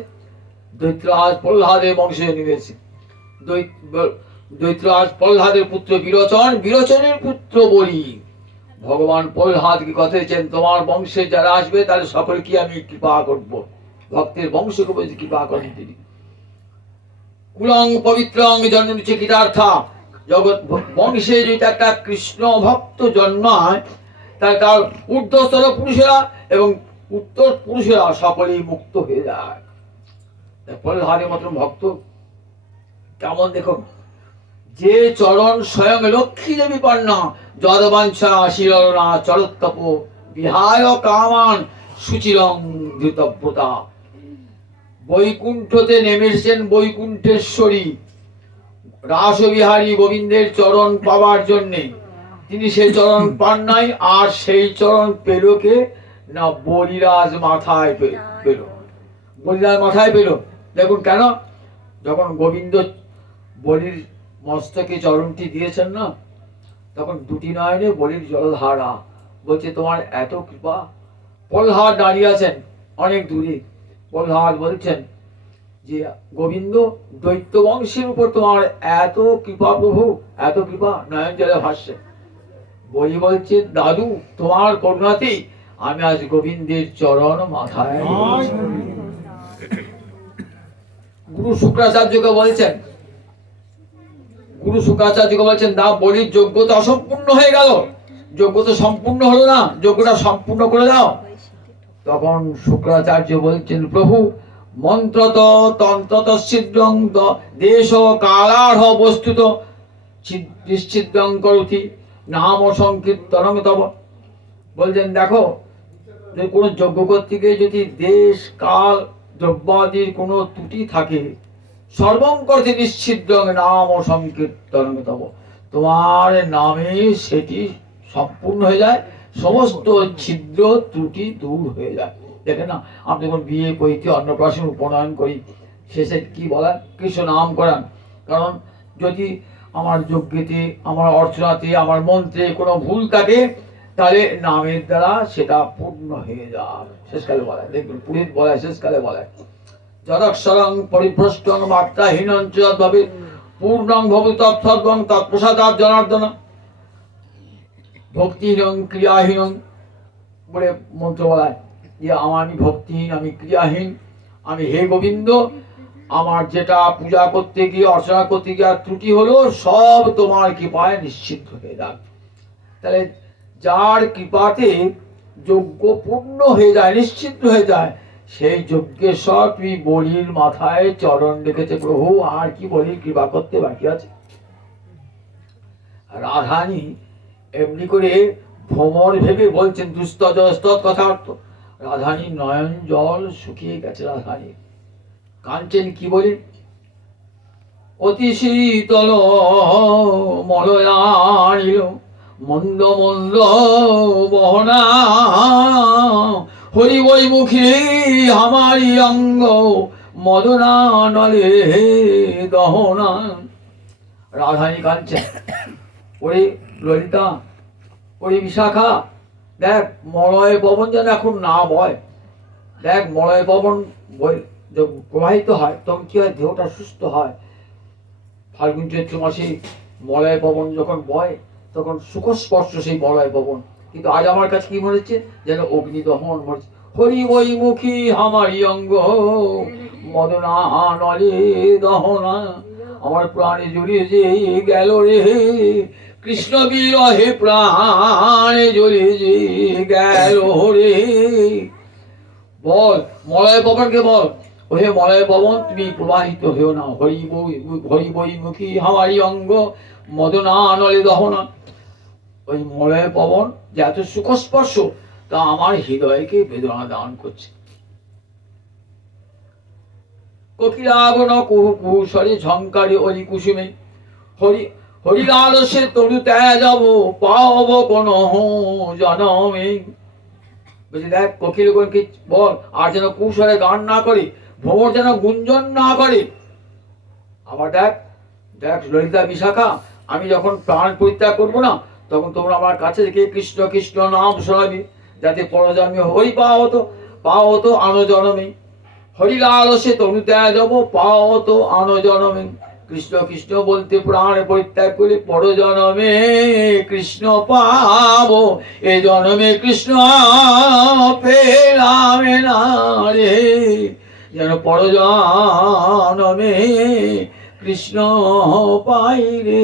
দৈত্রাজ প্রহ্লাদের বংশে জন্মিয়েছে। দৈত্রাজ প্রহ্লাদের পুত্র বিরোচন, বিরোচনের পুত্র বলি। ভগবান প্রহ্লাদকে কথা দিয়েছেন, তোমার বংশে যারা আসবে তাদের সকলকে আমি কৃপা করব। ভক্তের বংশকে বলছি কৃপা করেন তিনি। কুলং পবিত্রং জন্ম চিকিতার্থা, জগৎ বংশে যেটা একটা কৃষ্ণ ভক্ত জন্মায় তার ঊর্ধ্বস্তর পুরুষেরা এবং উত্তর পুরুষেরা সকলেই মুক্ত হয়ে যায়। প্রহ্লাদের মতন ভক্ত কেমন দেখুন, যে চরণ স্বয়ং লক্ষ্মী দেবী পান্না, যদবাঞ্ছা শিরনা চরত্তপ বিহায় কামান সুচিরং ধৃতব্রতা। বৈকুণ্ঠতে নেমেছেন বৈকুণ্ঠেশ্বরী রাসবিহারী গোবিন্দের চরণ পাওয়ার জন্যে। তিনি সেই চরণ পান নাই, আর সেই চরণ পেল কে না বলিরাজ মাথায় পেল। বলিরাজ মাথায় পেল। দেখুন কেন, যখন গোবিন্দ বলির মস্তকে চরণটি দিয়েছেন না, তখন দুটি নয়নে বলির জলধারা। বলছে তোমার এত কৃপা। প্রহ্লাদ দাঁড়িয়ে আছেন অনেক দূরে। প্রহ্লাদ বলছেন যে গোবিন্দ, দৈত্য বংশের উপর তোমার এত কৃপা প্রভু, এত কৃপা। নয়ন জলে ভাসছে। বলি বলছে দাদু, তোমার করুণাতেই আমি আজ গোবিন্দের চরণ মাথায়। গুরু শুক্রাচার্যকে বলছেন, দা বলির যোগ্যতা অসম্পূর্ণ হয়ে গেল, যোগ্যতা সম্পূর্ণ হলো না, যোগ্যতা সম্পূর্ণ করে দাও। তখন শুক্রাচার্য বলছেন, প্রভু মন্ত্রত তন্ত্রত ছিদ্রং দেশ কালার্হ বস্তুত নিশ্চিদ্রং করতি নাম সংকীর্তনং তব। বলছেন দেখো, যে কোনো যজ্ঞ করতে গিয়ে যদি দেশ কাল দ্রব্যাদির কোনো ত্রুটি থাকে, সর্বং করতে নিশ্চিদ্রং নাম সংকীর্তনং তব, তোমার নামে সেটি সম্পূর্ণ হয়ে যায়, সমস্ত ছিদ্র ত্রুটি দূর হয়ে যায়। দেখেন না, আপনি যখন বিয়ে পৈতে অন্নপ্রাশন উপনয়ন করি, শেষে কি বলেন? কৃষ্ণ নাম করান। কারণ যদি আমার যজ্ঞেতে, আমার অর্চনাতে, আমার মন্ত্রে কোনো ভুল থাকে, তাহলে নামের দ্বারা সেটা পূর্ণ হয়ে যায়। শেষকালে বলায়, দেখবেন পুরোহিত বলায়, শেষকালে বলায় যদক্ষরং পরিভ্রষ্টং মাত্রাহীনং চ তবে পূর্ণং ভবতি তৎসর্বং তৎপ্রসাদাৎ জনার্দন। ভক্তিহীনং ক্রিয়াহীনং বলে মন্ত্র বলায় যে আমি ভক্তিহীন, আমি ক্রিয়াহীন, আমি হে গোবিন্দ, আমার যেটা পূজা করতে গিয়ে, অর্চনা করতে গিয়ে ত্রুটি হলো, সব তোমার কৃপায় নিশ্চিত হয়ে যাক। তাহলে যার কৃপাতে যজ্ঞ পূর্ণ হয়ে যায়, নিশ্চিত হয়ে যায়, সেই যজ্ঞেশ্বর তুই বলির মাথায় চরণ রেখেছে প্রভু, আর কি বলির কৃপা করতে বাকি আছে? রাধানী এমনি করে ভ্রমর ভেবে বলছেন দুস্তত কথা অর্থ। রাধানী নয়ন জল শুকিয়ে গেছে। রাধানী কাঁদছেন, কি বলি? অতি শীতল মলয়ানিল মন্দ মন্দ বহনা, হরি বই মুখী আমারি অঙ্গ মদনা নলে দহনা। রাধানী কাঁদছেন, ওরে ললিতা, ওরে বিশাখা, দেখ মলয় পবন যেন এখন না বয়। দেখ মলয় পবন প্রবাহিত হয়, তখন কি হয়? দেহটা সুস্থ হয়। ফাল্গুন চৈত্র মাসে মলয় পবন যখন বয়, তখন সুখস্পর্শ সেই মলয় পবন। কিন্তু আজ আমার কাছে কি মনে হচ্ছে? যেন অগ্নি দহন মরছে। হরি বই মুখী আমারি অঙ্গ মদনা নলে দহনা, আমার প্রাণে জড়িয়ে যে গেল রে কৃষ্ণ বিরহে, প্রাণে জড়িয়ে যে গেল রে। বল মলয় পবনকে বল, ওহে মলয় পবন তুমি প্রবাহিত হয়েও না। হরি বই মুখী আমারি অঙ্গ মদনা নলে দহনা। ওই মলয় পবন যে এত সুখস্পর্শ, তা আমার হৃদয়কে বেদনা দান করছে। কোকিলাবন কুহুকুশরে ঝঙ্কারে অলি কুসুমে, হরিলাল সে তরু ত্যাগ যাব পাব কোন জনমে। বলছি দেখ কোকিলগণকে বল, আর যেন কুশলে গান না করে, ভ্রমর যেন গুঞ্জন না করে। আবার দেখ দেখ ললিতা বিশাখা, আমি যখন প্রাণ পরিত্যাগ করবো না, তখন তোমরা আমার কাছে রেখে কৃষ্ণ কৃষ্ণ নাম শোনাবি, যাতে পরজন্মে হরি পাও তো আনো জনমে। হরিলাল সে তরু ত্যাগ যাব পাও তো আনো জনমে। কৃষ্ণ কৃষ্ণ বলতে প্রাণ পরিত্যাগ করে পর জন্মে কৃষ্ণ পাবো, এ জন্মে কৃষ্ণ পেলাম না রে, যেন পর জন্মে কৃষ্ণ পাই রে।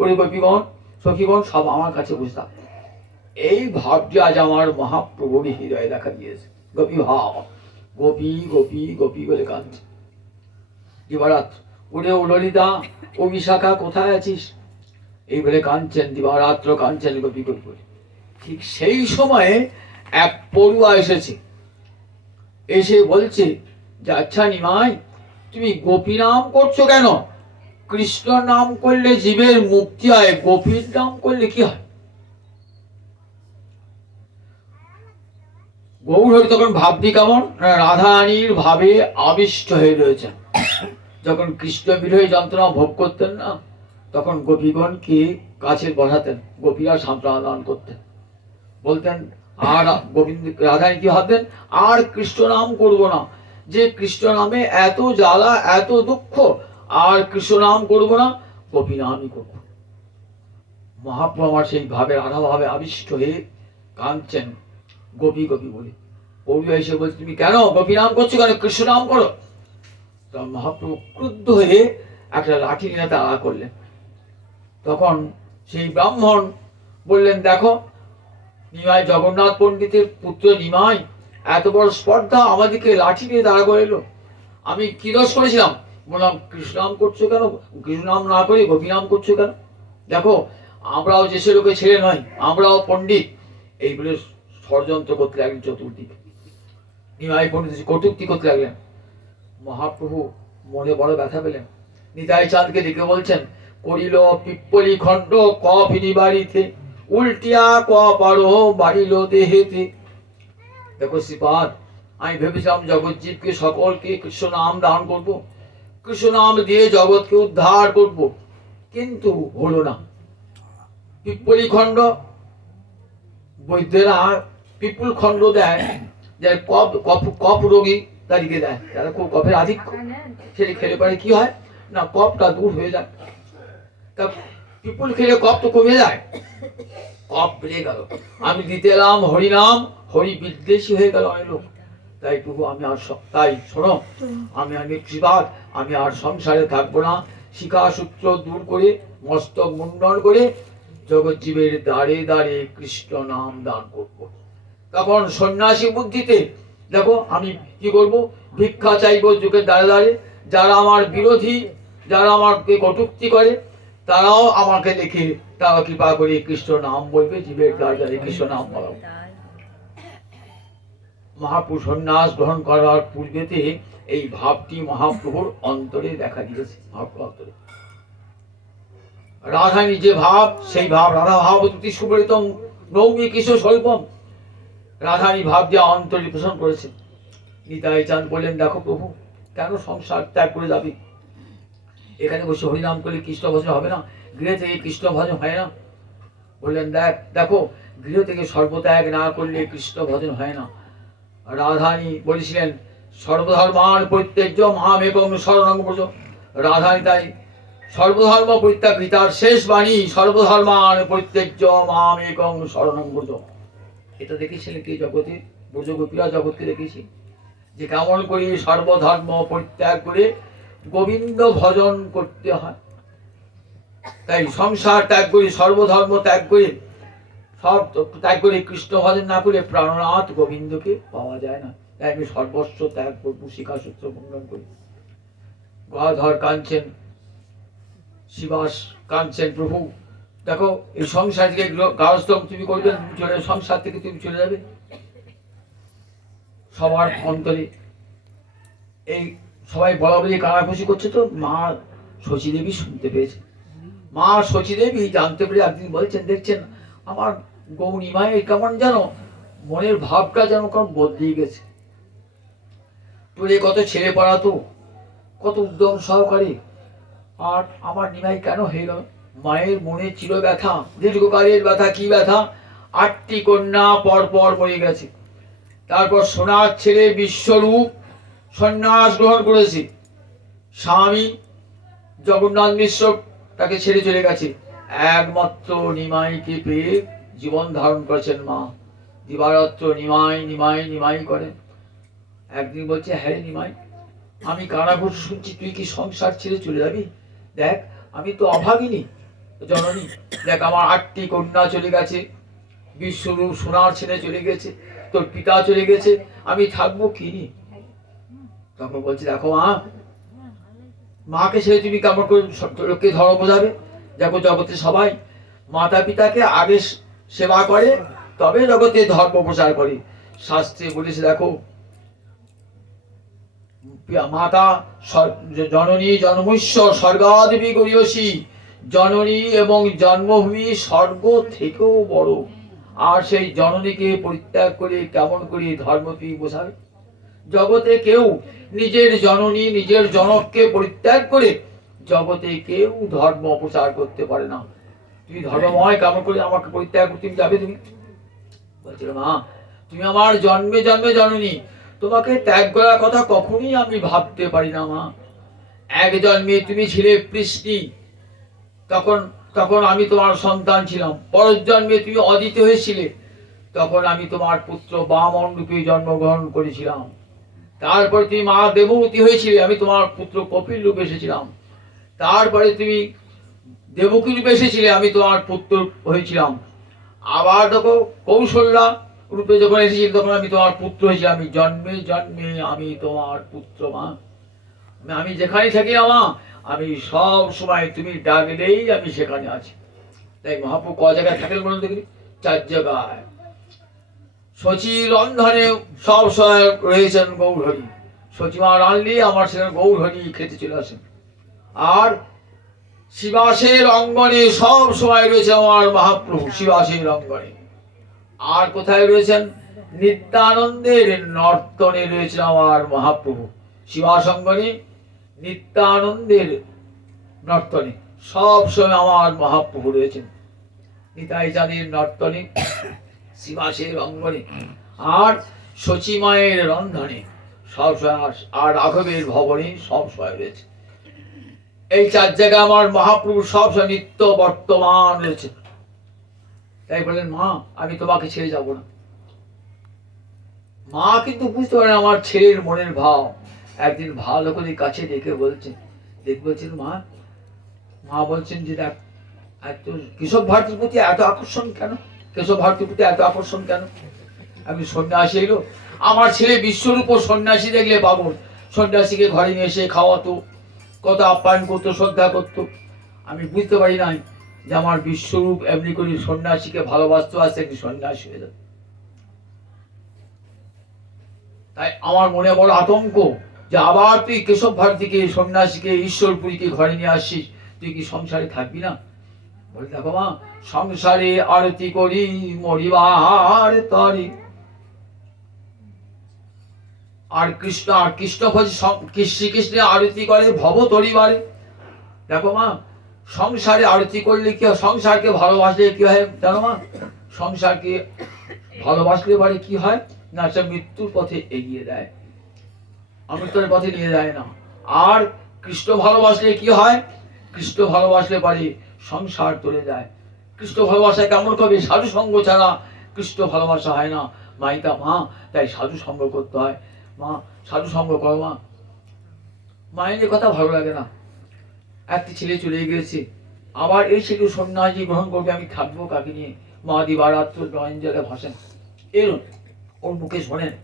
ওরে গোপীগণ সখীগণ সব আমার কাছে বুঝতাম, এই ভাবটি আজ আমার মহাপ্রভুর হৃদয়ে দেখা দিয়েছে। গোপী ভাব, গোপী গোপী গোপী বলে কাঁদছে। দিবারাত ওরে ও ললিতা, ও বিশাখা কোথায় আছিস, এই বলে কাঁদছেন, দিবারাত্র কাঁদছেন গোপী গোপী বলে। ঠিক সেই সময়ে এক পড়ুয়া এসেছে, এসে বলছে যে আচ্ছা নিমাই, তুমি গোপী নাম করছো কেন? কৃষ্ণ নাম করলে জীবের মুক্তি হয়, গোপীর নাম করলে কি হয়? গৌরহরি তখন ভাবটি কেমন, রাধারানীর ভাবে আবিষ্ট হয়ে রয়েছেন। যখন কৃষ্ণ বিরহী যন্ত্রণা ভোগ করতেন না, তখন গোপীগণকে কাছে বসাতেন, গোপীরা সান্ত্বনা করতেন, বলতেন আর গোবিন্দ রাধারানী কি ভাবতেন, আর কৃষ্ণ নাম করবো না, যে কৃষ্ণ নামে এত জ্বালা এত দুঃখ, আর কৃষ্ণ নাম করবো না, গোপী নামই করবো। মহাপ্রভু আমার সেই ভাবে রাধা ভাবে আবিষ্ট হয়ে কাঁদছেন গোপী গোপী বলে। পড়ুয়া এসে বলছে তুমি কেন গোপী নাম করছো, কেন কৃষ্ণ নাম করো? তখন মহাপ্রভু ক্রুদ্ধ হয়ে একটা লাঠি নিয়ে তাড়া করলেন। তখন সেই ব্রাহ্মণ বললেন দেখো নিমাই, জগন্নাথ পণ্ডিতের পুত্র নিমাই এত বড় স্পর্ধা, আমাদেরকে লাঠি নিয়ে তাড়া করে এলো। আমি কি দোষ করেছিলাম? বললাম কৃষ্ণ নাম করছো কেন, কৃষ্ণ নাম না করে গোপী নাম করছো কেন? দেখো আমরাও যে সে লোকে ছেলে নয়, আমরাও পণ্ডিত। এই বলে ষড়যন্ত্র করতে লাগলেন চতুর্দিকে। নিমাই পণ্ডিত কটূক্তি করতে লাগলেন। মহাপ্রভু মনে বড় ব্যথা পেলেন, নিতাই চাঁদকে ডেকে বলছেন, করিল পিপ্পলি খণ্ড ক ফিরি বাড়িতে, উল্টিয়া ক পারো বাড়িল দেহেতে। দেখো শ্রীপাদ, আমি ভেবেছিলাম জগৎজীবকে সকলকে কৃষ্ণ নাম দান করব, কৃষ্ণ নাম দিয়ে জগৎকে উদ্ধার করব, কিন্তু হলো না। পিপ্পলি খণ্ড, বৈদ্যেরা পিপুল খণ্ড দেয়, যার কফ রোগী তাদেরকে দেয়, যারা খুব কফের আধিক্য, সেটা খেলে পরে কি হয় না, কফটা দূর হয়ে যায়। তা পিপুল খেলে কফ তো কমে যায়, কফ বেড়ে গেল। আমি দিতে এলাম হরিনাম, হরি বিদ্বেষী হয়ে গেল অনেক লোক। তাই প্রভু আমি আর তাই শোনো, আমি নিশ্চিবাদ, আমি আর সংসারে থাকবো না। শিখা সূত্র দূর করে মস্তক মুন্ডন করে জগৎজীবের দ্বারে দ্বারে কৃষ্ণ নাম দান করব। তখন সন্ন্যাসী বুদ্ধিতে দেখো আমি কি করব, ভিক্ষা চাইব যুগের দ্বারে দ্বারে। যারা আমার বিরোধী, যারা আমাকে কটূক্তি করে, তারাও আমাকে দেখে তারা কৃপা করে কৃষ্ণ নাম বলবে, জীবের দ্বারে দ্বারে কৃষ্ণ নাম বলাবো। মহাপ্রভু সন্ন্যাস গ্রহণ করার পূর্বেতে এই ভাবটি মহাপ্রভুর অন্তরে দেখা দিয়েছে। মহাপ্রভুর অন্তরে রাধানী যে ভাব, সেই ভাব রাধা ভাব অতি সুবৃতম নৌমি কিশোর স্বল্পম, রাধানী ভাব যে অন্তরে পোষণ করেছে। নিতাই চাঁদ বললেন দেখো প্রভু, কেন সংসার ত্যাগ করে যাবি? এখানে বসে হরিনাম করলে কৃষ্ণ ভজন হবে না? গৃহ থেকে কৃষ্ণ ভজন হয় না? বললেন দেখো গৃহ থেকে সর্বত্যাগ না করলে কৃষ্ণ ভজন হয় না। রাধানী বলেছিলেন সর্বধর্মান পরিত্যাজ্য মামেকং শরণং ব্রজ। রাধানী তাই সর্বধর্ম পরিত্যাগ, তার শেষ বাণী সর্বধর্মান পরিত্যাজ্য মামেকং শরণং ব্রজ। এটা দেখেছিলেন কি জগতে, ব্রজগোপীরা জগৎকে দেখেছি যে কেমন করে সর্বধর্ম পরিত্যাগ করে গোবিন্দ ভজন করতে হয়। তাই সংসার ত্যাগ করে, সর্বধর্ম ত্যাগ করে, সব ত্যাগ করে কৃষ্ণ ভজন না করে প্রাণনাথ গোবিন্দকে পাওয়া যায় না। তাই আমি সর্বস্ব ত্যাগ করবো, শিখাসূত্র মুন্ডন করি। গদাধর কাঁদছেন, শিবাস কাঁদছেন, প্রভু দেখো এই সংসার থেকে গারস্থ তুমি করবেন, তুমি চলে সংসার থেকে তুমি চলে যাবে। সবার অন্তরে এই সবাই বলা বলি কানাঘুষি করছে, তো মা শচীদেবী শুনতে পেয়েছে। মা শচীদেবী জানতে পেরে একদিন বলছেন, দেখছেন আমার গৌরীমায়ের কেমন যেন মনের ভাবটা যেন কেমন বদলিয়ে গেছে। টুলে কত ছেলে পড়াতো, কত উদ্যম সহকারে, আর আমার নিমাই কেন হয়ে গেল? মায়ের মনে চির ব্যথা, দীর্ঘকালের ব্যথা। কি ব্যথা? 8টি কন্যা পর পর মরে গেছে। তারপর সোনার ছেলে বিশ্বরূপ সন্ন্যাস গ্রহণ করেছে। স্বামী জগন্নাথ মিশ্র তাকে ছেড়ে চলে গেছে, একমাত্র নিমাইকে পেয়ে জীবন ধারণ করেছেন মা। দিবারাত্র নিমাই নিমাই নিমাই করেন। একদিন বলছে, হ্যাঁ নিমাই, আমি কানাঘুষ শুনছি তুই কি সংসার ছেড়ে চলে যাবি? দেখ আমি তো অভাগিনী জননী, দেখ আমার 8টি কন্যা চলে গেছে, বিশ্বরূপ সোনার ছেলে চলে গেছে, তোর পিতা চলে গেছে, আমি থাকবো কি? তখন বলছি, দেখো মা, মাকে ছেড়ে তুমি কেমন করে লোককে ধর্ম বোঝাবে? দেখো জগতে সবাই মাতা পিতাকে আগে সেবা করে, তবে জগতে ধর্ম প্রচার করে। শাস্ত্রে বলেছে, দেখো মাতা জননী জন্মস্ব স্বর্গাদেবী গরিয়সী, জননী এবং জন্মভূমি স্বর্গ থেকেও বড়। আর সেই জননীকে পরিত্যাগ করে কেমন করে ধর্ম তুই বোঝাবে? জগতে কেউ নিজের জননী নিজের জনককে পরিত্যাগ করে জগতে কেউ ধর্ম প্রচার করতে পারে না। তুমি ধর্মময় কেমন করে আমাকে পরিত্যাগ করতে যাবে? তুমি বলছিল, মা তুমি আমার জন্মে জন্মে জননী, তোমাকে ত্যাগ করার কথা কখনোই আমি ভাবতে পারি না মা। এক জন্মে তুমি ছিলে পৃষ্টি, তখন তখন আমি তোমার সন্তান ছিলাম। পরের জন্মে তুমি অদিতি হয়েছিলে, তখন আমি তোমার পুত্র বামন রূপে জন্মগ্রহণ করেছিলাম। তারপরে তুমি মা দেবতী হয়েছিলে, আমি তোমার পুত্র কপিল রূপে এসেছিলাম। তারপরে তুমি দেবকী রূপে এসেছিলে, আমি তোমার পুত্র হয়েছিলাম। আবার দেখো কৌশল্যা রূপে যখন এসেছিল, তখন আমি তোমার পুত্র হয়েছিলাম। আমি জন্মে জন্মে আমি তোমার পুত্র মা। আমি যেখানে থাকি না মা, আমি সব সময় তুমি ডাকলেই আমি সেখানে আছি। তাই মহাপ্রভু ক জায়গায় থাকেন বলুন দেখি? 4 জায়গায়। শচী রন্ধনে সব সময় রয়েছেন গৌরহরি, শচীমা রানলি আমার সেখানে গৌরহরি খেতে চলে আসেন। আর শিবাসের অঙ্গনে সব সময় রয়েছে আমার মহাপ্রভু, শিবাসের অঙ্গনে। আর কোথায় রয়েছেন? নিত্যানন্দের নর্তনে রয়েছে আমার মহাপ্রভু। শিবাস অঙ্গনে নিত্যানন্দের নর্তনে সব সময় আমার মহাপ্রভু রয়েছেন। নিতাই চাঁদের নর্তনে, শিবাসের অঙ্গনে, আর শচীমায়ের রন্ধনে সব সময়, আর রাঘবের ভবনে সব সময় রয়েছে। এই 4 জায়গায় আমার মহাপ্রভু সব সময় নিত্য বর্তমান রয়েছে। তাই বলেন, মা আমি তোমাকে ছেড়ে যাব না। মা কিন্তু বুঝতে পারেন আমার ছেলের মনের ভাব। একদিন ভালো করে কাছে ডেকে বলছেন, বলছেন মা, মা বলছেন যে দেখ, এত কেশব ভারতীর প্রতি এত আকর্ষণ কেন? কেশব ভারতীর প্রতি এত আকর্ষণ কেন? আমি সন্ন্যাসী এলো, আমার ছেলে বিশ্বরূপ সন্ন্যাসী দেখলে পাবো, সন্ন্যাসীকে ঘরে নিয়ে এসে খাওয়াতো, কত আপ্যায়ন করতো, শ্রদ্ধা করতো। আমি বুঝতে পারি নাই যে আমার বিশ্বরূপ এমনি করে সন্ন্যাসীকে ভালোবাসতে আসতে একটি সন্ন্যাসী হয়ে যাবে। তাই আমার মনে বড় আতঙ্ক যে আবার তুই কেশব ভারতীকে, সন্ন্যাসীকে, ঈশ্বরপুরীকে ঘরে নিয়ে আসছিস, তুই কি সংসারে থাকবি না? বলে, দেখো মা, সংসারে আরতি করি মরিবার তরে। আর কৃষ্ণ ভজ শ্রীকৃষ্ণের আরতি করে ভব তরিবারে। দেখো মা, সংসারে আরতি করলে কি হয়? সংসারকে ভালোবাসলে কি হয় জানো মা? সংসারকে ভালোবাসলে পারে কি হয় না, সে মৃত্যুর পথে এগিয়ে দেয়, অমৃতের পথে নিয়ে যায় না। আর কৃষ্ণ ভালোবাসলে কি হয়? কৃষ্ণ ভালোবাসলে পারে সংসার চলে যায়। কৃষ্ণ ভালোবাসা কেমন করবে? সাধু সঙ্গ ছাড়া কৃষ্ণ ভালোবাসা হয় না মাইকা মা। তাই সাধু সঙ্গ করতে হয় মা, সাধু সঙ্গ করো মা। মায়ের কথা ভালো লাগে না, একটি ছেলে চলে গিয়েছে, আবার এই ছেলে সন্ন্যাসী গ্রহণ করবে, আমি থাকবো কাকে নিয়ে? মা দিবারাত্র জলে ভাসেন, এর ওর মুখে শোনেন।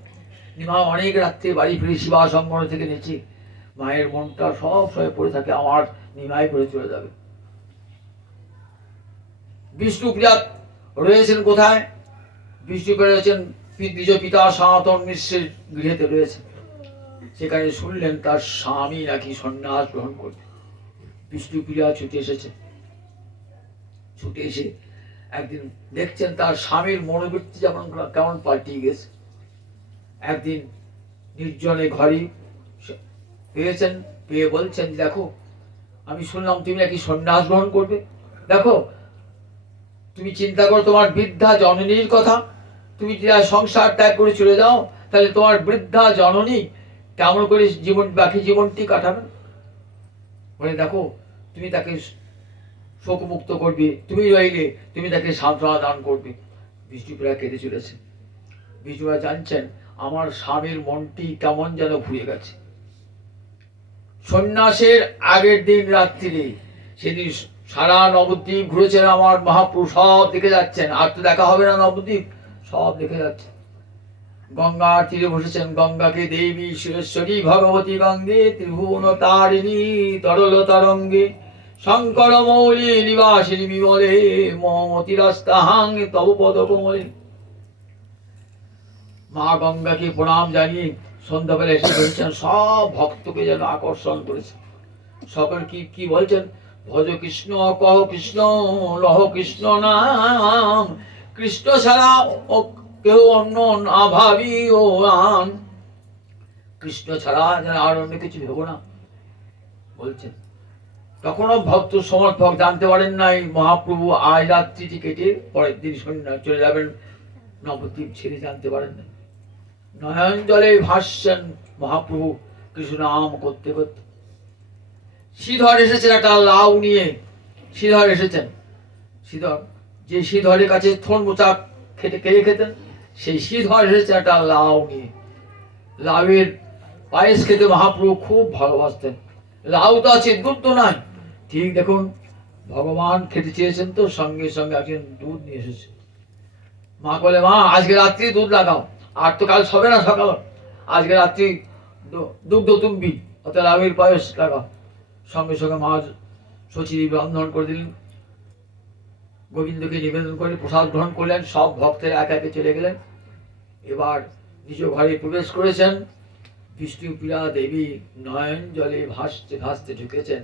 মা অনেক রাত্রে বাড়ি ফিরে শিবাস অঙ্গন থেকে নেচে, মায়ের মনটা সব সময় পড়ে থাকে আমার নিমাই করে চলে যাবে। বিষ্ণুপ্রিয়া রয়েছেন কোথায়? বিষ্ণুপ্রিয়া রয়েছেন নিজ পিতা সনাতন মিশ্রের গৃহেতে রয়েছে। সেখানে শুনলেন তার স্বামী নাকি সন্ন্যাস গ্রহণ করবে। বিষ্ণুপ্রিয়া ছুটে এসেছে, ছুটে এসে একদিন দেখছেন তার স্বামীর মনোবৃত্তি যেমন কেমন পাল্টিয়ে গেছে। একদিন নির্জনে ঘরে পেয়েছেন, পেয়ে বলছেন, দেখো আমি শুনলাম তুমি নাকি সন্ন্যাস গ্রহণ করবে। দেখো তুমি চিন্তা করো তোমার বৃদ্ধা জননীর কথা। তুমি যদি সংসার ত্যাগ করে চলে যাও, তাহলে তোমার বৃদ্ধা জননী কেমন করে জীবন বাকি জীবনটি কাটাবে? বলে দেখো তুমি তাকে শোকমুক্ত করবে, তুমি রইলে তুমি তাকে সান্ত্বনা দান করবে। বিষ্ণুপ্রিয়া কেঁদে চলেছে। বিষ্ণুপ্রিয়া জানছেন আমার স্বামীর মনটি কেমন যেন ঘুরে গেছে। সন্ন্যাসের আগের দিন রাত্রিরে সেদিন সারা নবদ্বীপ ঘুরেছেন আমার মহাপ্রভু, সব দেখে যাচ্ছেন। আর তো দেখা হবে না নবদ্বীপ, সব দেখে যাচ্ছেন। গঙ্গার তীরে বসেছেন। গঙ্গাকে দেবী সুরেশ্বরী ভগবতী গঙ্গে ত্রিভুবন তারিণী তরল তরঙ্গে শঙ্কর মৌলি নিবাসিনী বিমলে মমতিরাস্তাহাং তব পদ কোমলে। মা গঙ্গাকে প্রণাম জানিয়ে সন্ধ্যাবেলা এসে বলছেন, সব ভক্তকে যেন আকর্ষণ করেছে। সকল কি কি বলছেন, ভজ কৃষ্ণ কহ কৃষ্ণ লহ কৃষ্ণ নাম, কৃষ্ণ ছাড়া কেউ অন্য না ভাবি ও আন, কৃষ্ণ ছাড়া যেন আর অন্য কিছু ভেবো না বলছেন। তখনও ভক্ত সমর্থক জানতে পারেন নাই মহাপ্রভু আজ রাত্রিটি কেটে পরের দিন সন্ধ্যা চলে যাবেন নবদ্বীপ ছেড়ে, জানতে পারেন না। নয়ন জলে ভাসছেন মহাপ্রভু কৃষ্ণ নাম করতে করতে। শ্রীধর এসেছেন একটা লাউ নিয়ে, শ্রীধর এসেছেন। শ্রীধর যে শ্রীধরের কাছে থন মোচা খেয়ে খেতেন, সেই শ্রীধর এসেছে একটা লাউ নিয়ে। লাউয়ের পায়েস খেতে মহাপ্রভু খুব ভালোবাসতেন। লাউ তো আছে, দুধ তো নাই। ঠিক দেখুন ভগবান খেতে চেয়েছেন তো সঙ্গে সঙ্গে একজন দুধ নিয়ে এসেছে। মা বলে, মা আজকে রাত্রি দুধ লাগাও, আর তো কাল সবে না সকাল, আজকে রাত্রি দুগ্ধ তুমি অর্থাৎ লাউয়ের পায়েস লাগাও। সঙ্গে সঙ্গে মা শচী রন্ধন করে দিলেন, গোবিন্দকে নিবেদন করে প্রসাদ গ্রহণ করলেন। সব ভক্তের একে একে চলে গেলেন। এবার নিজ ঘরে প্রবেশ করেছেন। বিষ্ণুপ্রিয়া দেবী নয়ন জলে ভাসতে ভাসতে ঢুকেছেন।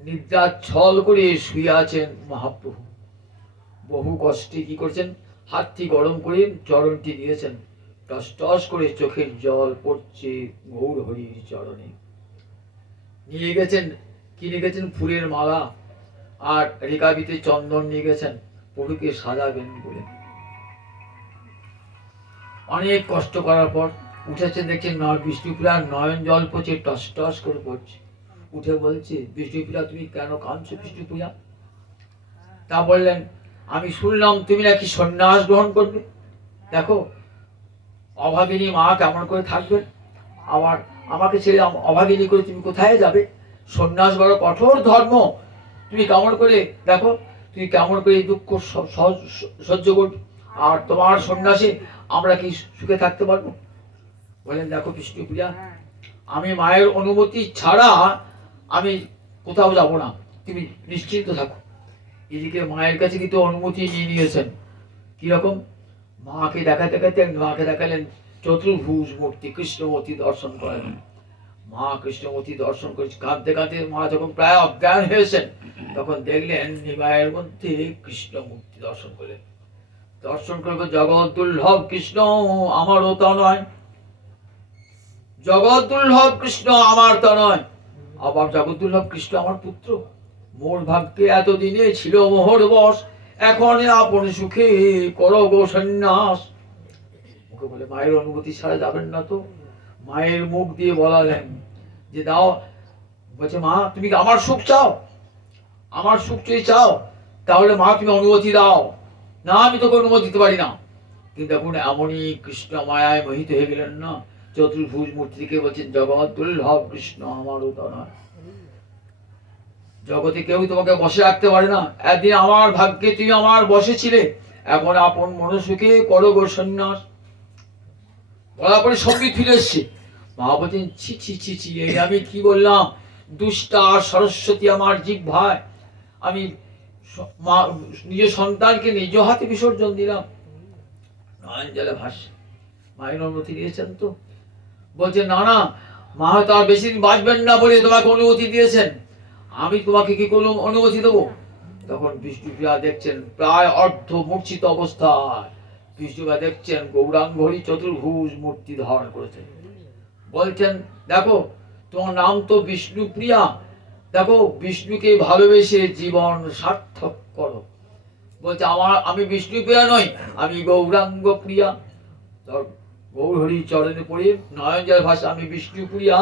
নিদ্রা ছল করে শুয়ে আছেন মহাপ্রভু। বহু কষ্টে কি করছেন, হাতটি গরম করে চরণটি দিয়েছেন। টস টস করে চোখের জল পড়ছে গৌর হরির চরণে। নিয়ে গেছেন, কিনে গেছেন ফুলের মালা, আর রেকাবিতে চন্দন নিয়ে গেছেন প্রভুকে সাজাবেন বলে। অনেক কষ্ট করার পর উঠেছেন, দেখছেন বিষ্ণুপ্রিয়ার নয়ন জল পড়ছে, টস টস করে পড়ছে। উঠে বলছে, বিষ্ণুপ্রিয়া তুমি কেন কাঁদছো বিষ্ণুপ্রিয়া? তা বললেন, আমি শুনলাম তুমি নাকি সন্ন্যাস গ্রহণ করবে। দেখো অভাগিনী মা কেমন করে থাকবেন, আবার আমাকে ছেড়ে অভাগিনী করে তুমি কোথায় যাবে? সন্ন্যাস বড় কঠোর ধর্ম, তুমি কেমন করে, দেখো তুমি কেমন করে এই দুঃখ সহ্য করবে, আর তোমার সন্ন্যাসে আমরা কি সুখে থাকতে পারবো? বলেন, দেখো বিষ্ণুপ্রিয়া, আমি মায়ের অনুমতি ছাড়া আমি কোথাও যাব না, তুমি নিশ্চিন্ত থাকো। এদিকে মায়ের কাছে কিন্তু অনুমতি নিয়ে নিয়েছেন। কিরকম? মাকে দেখাতে দেখাতে মাকে দেখালেন চতুর্ভুজ মূর্তি কৃষ্ণমূর্তি দর্শন করালেন। মা কৃষ্ণমূর্তি দর্শন করে কাঁদতে কাঁদতে মা যখন প্রায় অজ্ঞান হয়েছেন, তখন দেখলেন নিমায়ের মধ্যে কৃষ্ণমূর্তি দর্শন করলেন। দর্শন করবে, জগৎ দুর্লভ কৃষ্ণ আমারও তা নয়, জগৎ দুর্লভ কৃষ্ণ আমার তা নয়। আবার জগৎ দুর্লভ কৃষ্ণ আমার পুত্র, মোর ভাগ্যে এতদিনে ছিল মোহর বশ, এখন আপন সুখে করো গো সন্ন্যাস। মুখে বলে, মায়ের অনুমতি ছাড়া যাবেন না তো? মায়ের মুখ দিয়ে বলালেন যে দাও। বলছে, মা তুমি আমার সুখ চাও, আমার সুখ যদি চাও তাহলে মা তুমি অনুমতি দাও। না, আমি তোকে অনুমতি দিতে পারি না। কিন্তু এখন এমনই কৃষ্ণ মায়ায় মোহিত হয়ে গেলেন না, চতুর্ভুজ মূর্তিকে বলছেন জগৎ দুর্লভ কৃষ্ণ আমারও তা নয়। জগতে কেউ তোমাকে বসে রাখতে পারে না। একদিন আমার ভাগ্যে তুমি আমার বসে ছিলে, এখন আপন মনসুখে করো গো সন্ন্যাস। বলার পরে সম্বিত ফিরে এসছে। মা বলছেন, ছি ছি ছি ছি, এই আমি কি বললাম? দুষ্টা সরস্বতী আমার জিহ্বায় আমি নিজের সন্তানকে নিজ হাতে বিসর্জন দিলাম। নয়ন জলে ভাসছে। মায়ের অনুমতি দিয়েছেন তো? বলছে, না না, মা হয়তো আর বেশি দিন বাঁচবেন না বলে তোমাকে অনুমতি দিয়েছেন, আমি তোমাকে কি কোনো অনুমতি দেবো? তখন বিষ্ণুপ্রিয়া দেখছেন প্রায় অর্ধ মূর্ছিত অবস্থায়, বিষ্ণুপ্রিয়া দেখছেন গৌরাঙ্গ হরি চতুর্ভুজ মূর্তি ধারণ করেছেন। বলছেন, দেখো তোমার নাম তো বিষ্ণুপ্রিয়া, দেখো বিষ্ণুকে ভালোবেসে জীবন সার্থক করো। বলছে, আমি বিষ্ণুপ্রিয়া নই, আমি গৌরাঙ্গ প্রিয়া। গৌর হরি চরণে পড়ে নয়ন জল ভাষা, আমি বিষ্ণুপ্রিয়া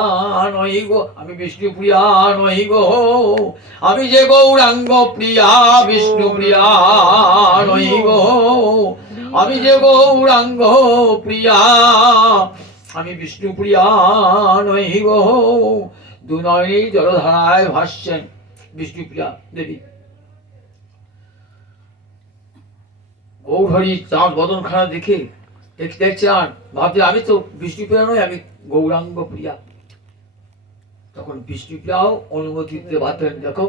নহি গো, আমি বিষ্ণুপ্রিয়া নহি গো, আমি যে গৌরাঙ্গ প্রিয়া বিষ্ণুপ্রিয়া নহি গো, আমি যে গৌরাঙ্গ প্রিয়া, আমি বিষ্ণুপ্রিয়া নহি গো। দু নয়নে জলধারায় ভাসছেন বিষ্ণুপ্রিয়া দেবী। গৌর হরি চাঁদ বদন খানা দেখে দেখছেন, ভাবছে আমি তো বিষ্ণুপ্রিয়া নই, আমি গৌরাঙ্গ প্রিয়া। তখন বিষ্ণুপ্রিয়াও অনুমতি দিতে পারতেন। দেখো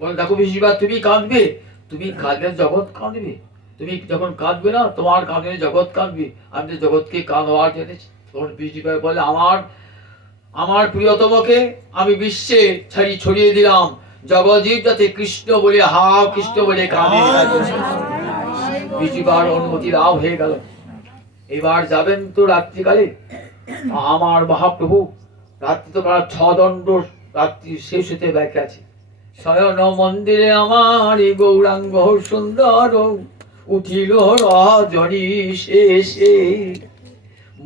বলে, দেখো বিষ্ণুপ্রিয়া, তুমি কাঁদবে, তুমি কাঁদলে জগৎ কাঁদবে, তুমি যখন কাঁদবে না তোমার কাঁদলে জগৎ কাঁদবে, আমি তো জগৎকে কাঁদবার জেনেছি। তখন বিষ্ণুপ্রিয়া বলে, আমার প্রিয়তমকে আমি বিশ্বে ছড়িয়ে দিলাম, জগজীব যাতে কৃষ্ণ বলে হাও কৃষ্ণ বলে কাঁদে। বিষ্ণুপ্রিয়ার অনুমতি লাভ হয়ে গেল। এবার যাবেন তো রাত্রিকালে আমার মহাপ্রভু, রাত্রি তো প্রায় 6 দণ্ড রাত্রি শেষ হতে বাকি আছে। শয়ন মন্দিরে আমার গৌরাঙ্গ সুন্দর, উঠিল রজনী শেষে,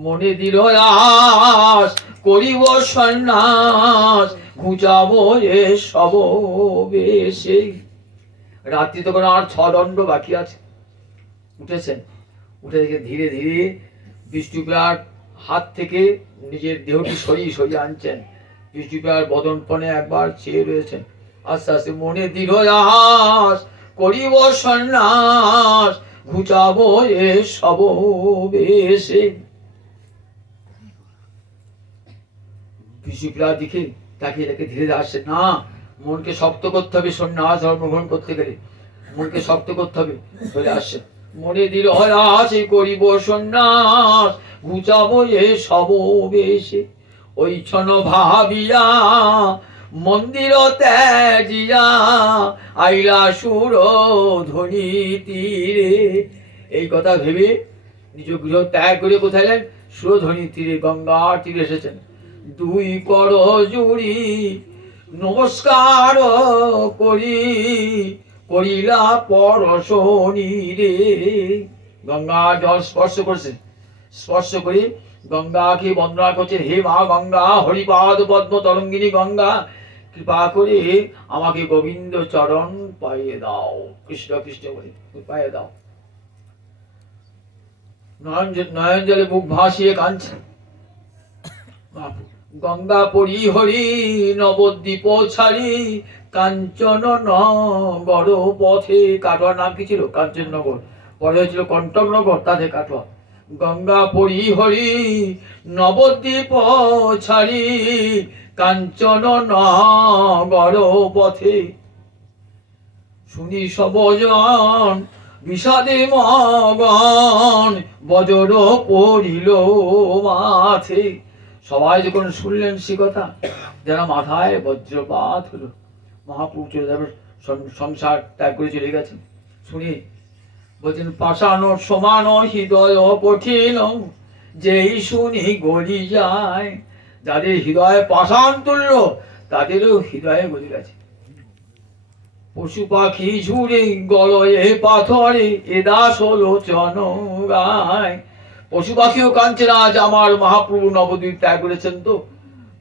মনে দিল আস করিব সন্ন্যাস, ঘুচাব এ সব বেশে। রাত্রি তখন আর 6 দণ্ড বাকি আছে। উঠেছেন, উঠে দেখে ধীরে ধীরে বিষ্ণুপ্রিয়ার হাত থেকে নিজের দেহটি সরিয়ে আনছেন। বিষ্ণুপ্রিয়ার বদনপণে একবার চেয়ে রয়েছেন। আস্তে আস্তে মনে দৃঢ় আস করিব সন্ন্যাস, ঘুচাবো এ সব বেশে। বিষ্ণুপ্রিয়ার দিকে তাকিয়ে তাকে ধীরে আসছে, না মনকে শক্ত করতে হবে, সন্ন্যাস ধর্মগ্রহণ করতে গেলে মনকে শক্ত করতে হবে। চলে আসছে, মনে দিল আছে করিব সন্ন্যাস, ঘুচাবো এ সব বেশে। ওই ক্ষণ ভাবিয়া মন্দির ত্যাজিয়া, আইলা সুর ধ্বনি তীরে। এই কথা ভেবে নিজ গৃহ ত্যাগ করে কোথায় যান? সুরধ্বনি তীরে, গঙ্গার তীরে এসেছেন। 2 কর জুড়ি নমস্কার করিলা পরশনি রে। গঙ্গা জল স্পর্শ করছে, স্পর্শ করে গঙ্গাকে বন্দনা করছে, হে মা গঙ্গা, হরিপাদ পদ্ম তরঙ্গিনী গঙ্গা, কৃপা করে আমাকে গোবিন্দ চরণ পাইয়ে দাও, কৃষ্ণ কৃষ্ণ বলে পাইয়ে দাও। নয়ন জলে মুখ ভাসিয়ে কাঁদছে। গঙ্গা পরি হরি নবদ্বীপ ছাড়ি, কাঞ্চন নগর পথে। কাটোয়ার নাম কি ছিল? কাঞ্চননগর, পরে হয়েছিল কণ্টকনগর, তাতে কাটোয়া। গঙ্গা পরি হরি নবদ্বীপ ছাড়ি, কাঞ্চন নগর পথে। শুনি সবজন বিষাদে মগন, বজ্র পড়িল মাথে। সবাই যখন শুনলেন সে কথা, যেন মাথায় বজ্রপাত হলো। মহাপ্রভু চলে যাবে, সংসার ত্যাগ করে চলে গেছেন। শুনি বলছেন, পাষাণ সমান হৃদয় কঠিন, যেই শুনি গলি যায়। যাদের হৃদয় পাষাণ তুল্য, তাদেরও হৃদয়ে গলি গেছে। পশু পাখি ঝুড়ে গলয়ে পাথরে, এ দাস লোচন গায়। পশু পাখিও কাঁদছে না, আজ আমার মহাপ্রভু নবদ্বীপ ত্যাগ করেছেন তো,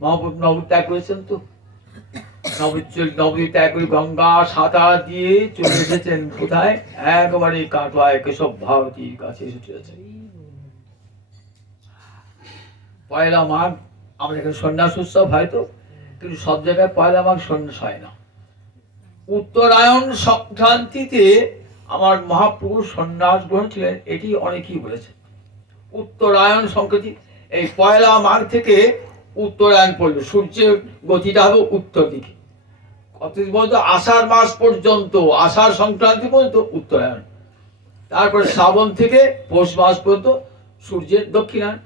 মহাপ্রভু নবদ্বীপ ত্যাগ করেছেন তো। নবদ্বীপ ত্যাগ করে গঙ্গা সাঁতার দিয়ে চলে এসেছেন কোথায়? একেবারে কাটোয়ায় কেশব ভারতীর কাছে এসে চলেছেন। পয়লা মাঘ আমাদের এখানে সন্ন্যাস উৎসব হয় তো, কিন্তু সব জায়গায় পয়লা মাঘ সন্ন্যাস হয় না। উত্তরায়ণ সংক্রান্তিতে আমার মহাপ্রভু সন্ন্যাস গ্রহণ ছিলেন, এটি অনেকেই বলেছে। উত্তরায়ণ সংক্রান্তি, এই পয়লা মাঘ থেকে উত্তরায়ণ পড়বে, সূর্যের গতিটা হবে উত্তর দিকে। কতদিন পর্যন্ত? আষাঢ় মাস পর্যন্ত, আষাঢ় সংক্রান্তি পর্যন্ত উত্তরায়ণ। তারপরে শ্রাবণ থেকে পৌষ মাস পর্যন্ত সূর্যের দক্ষিণায়ন।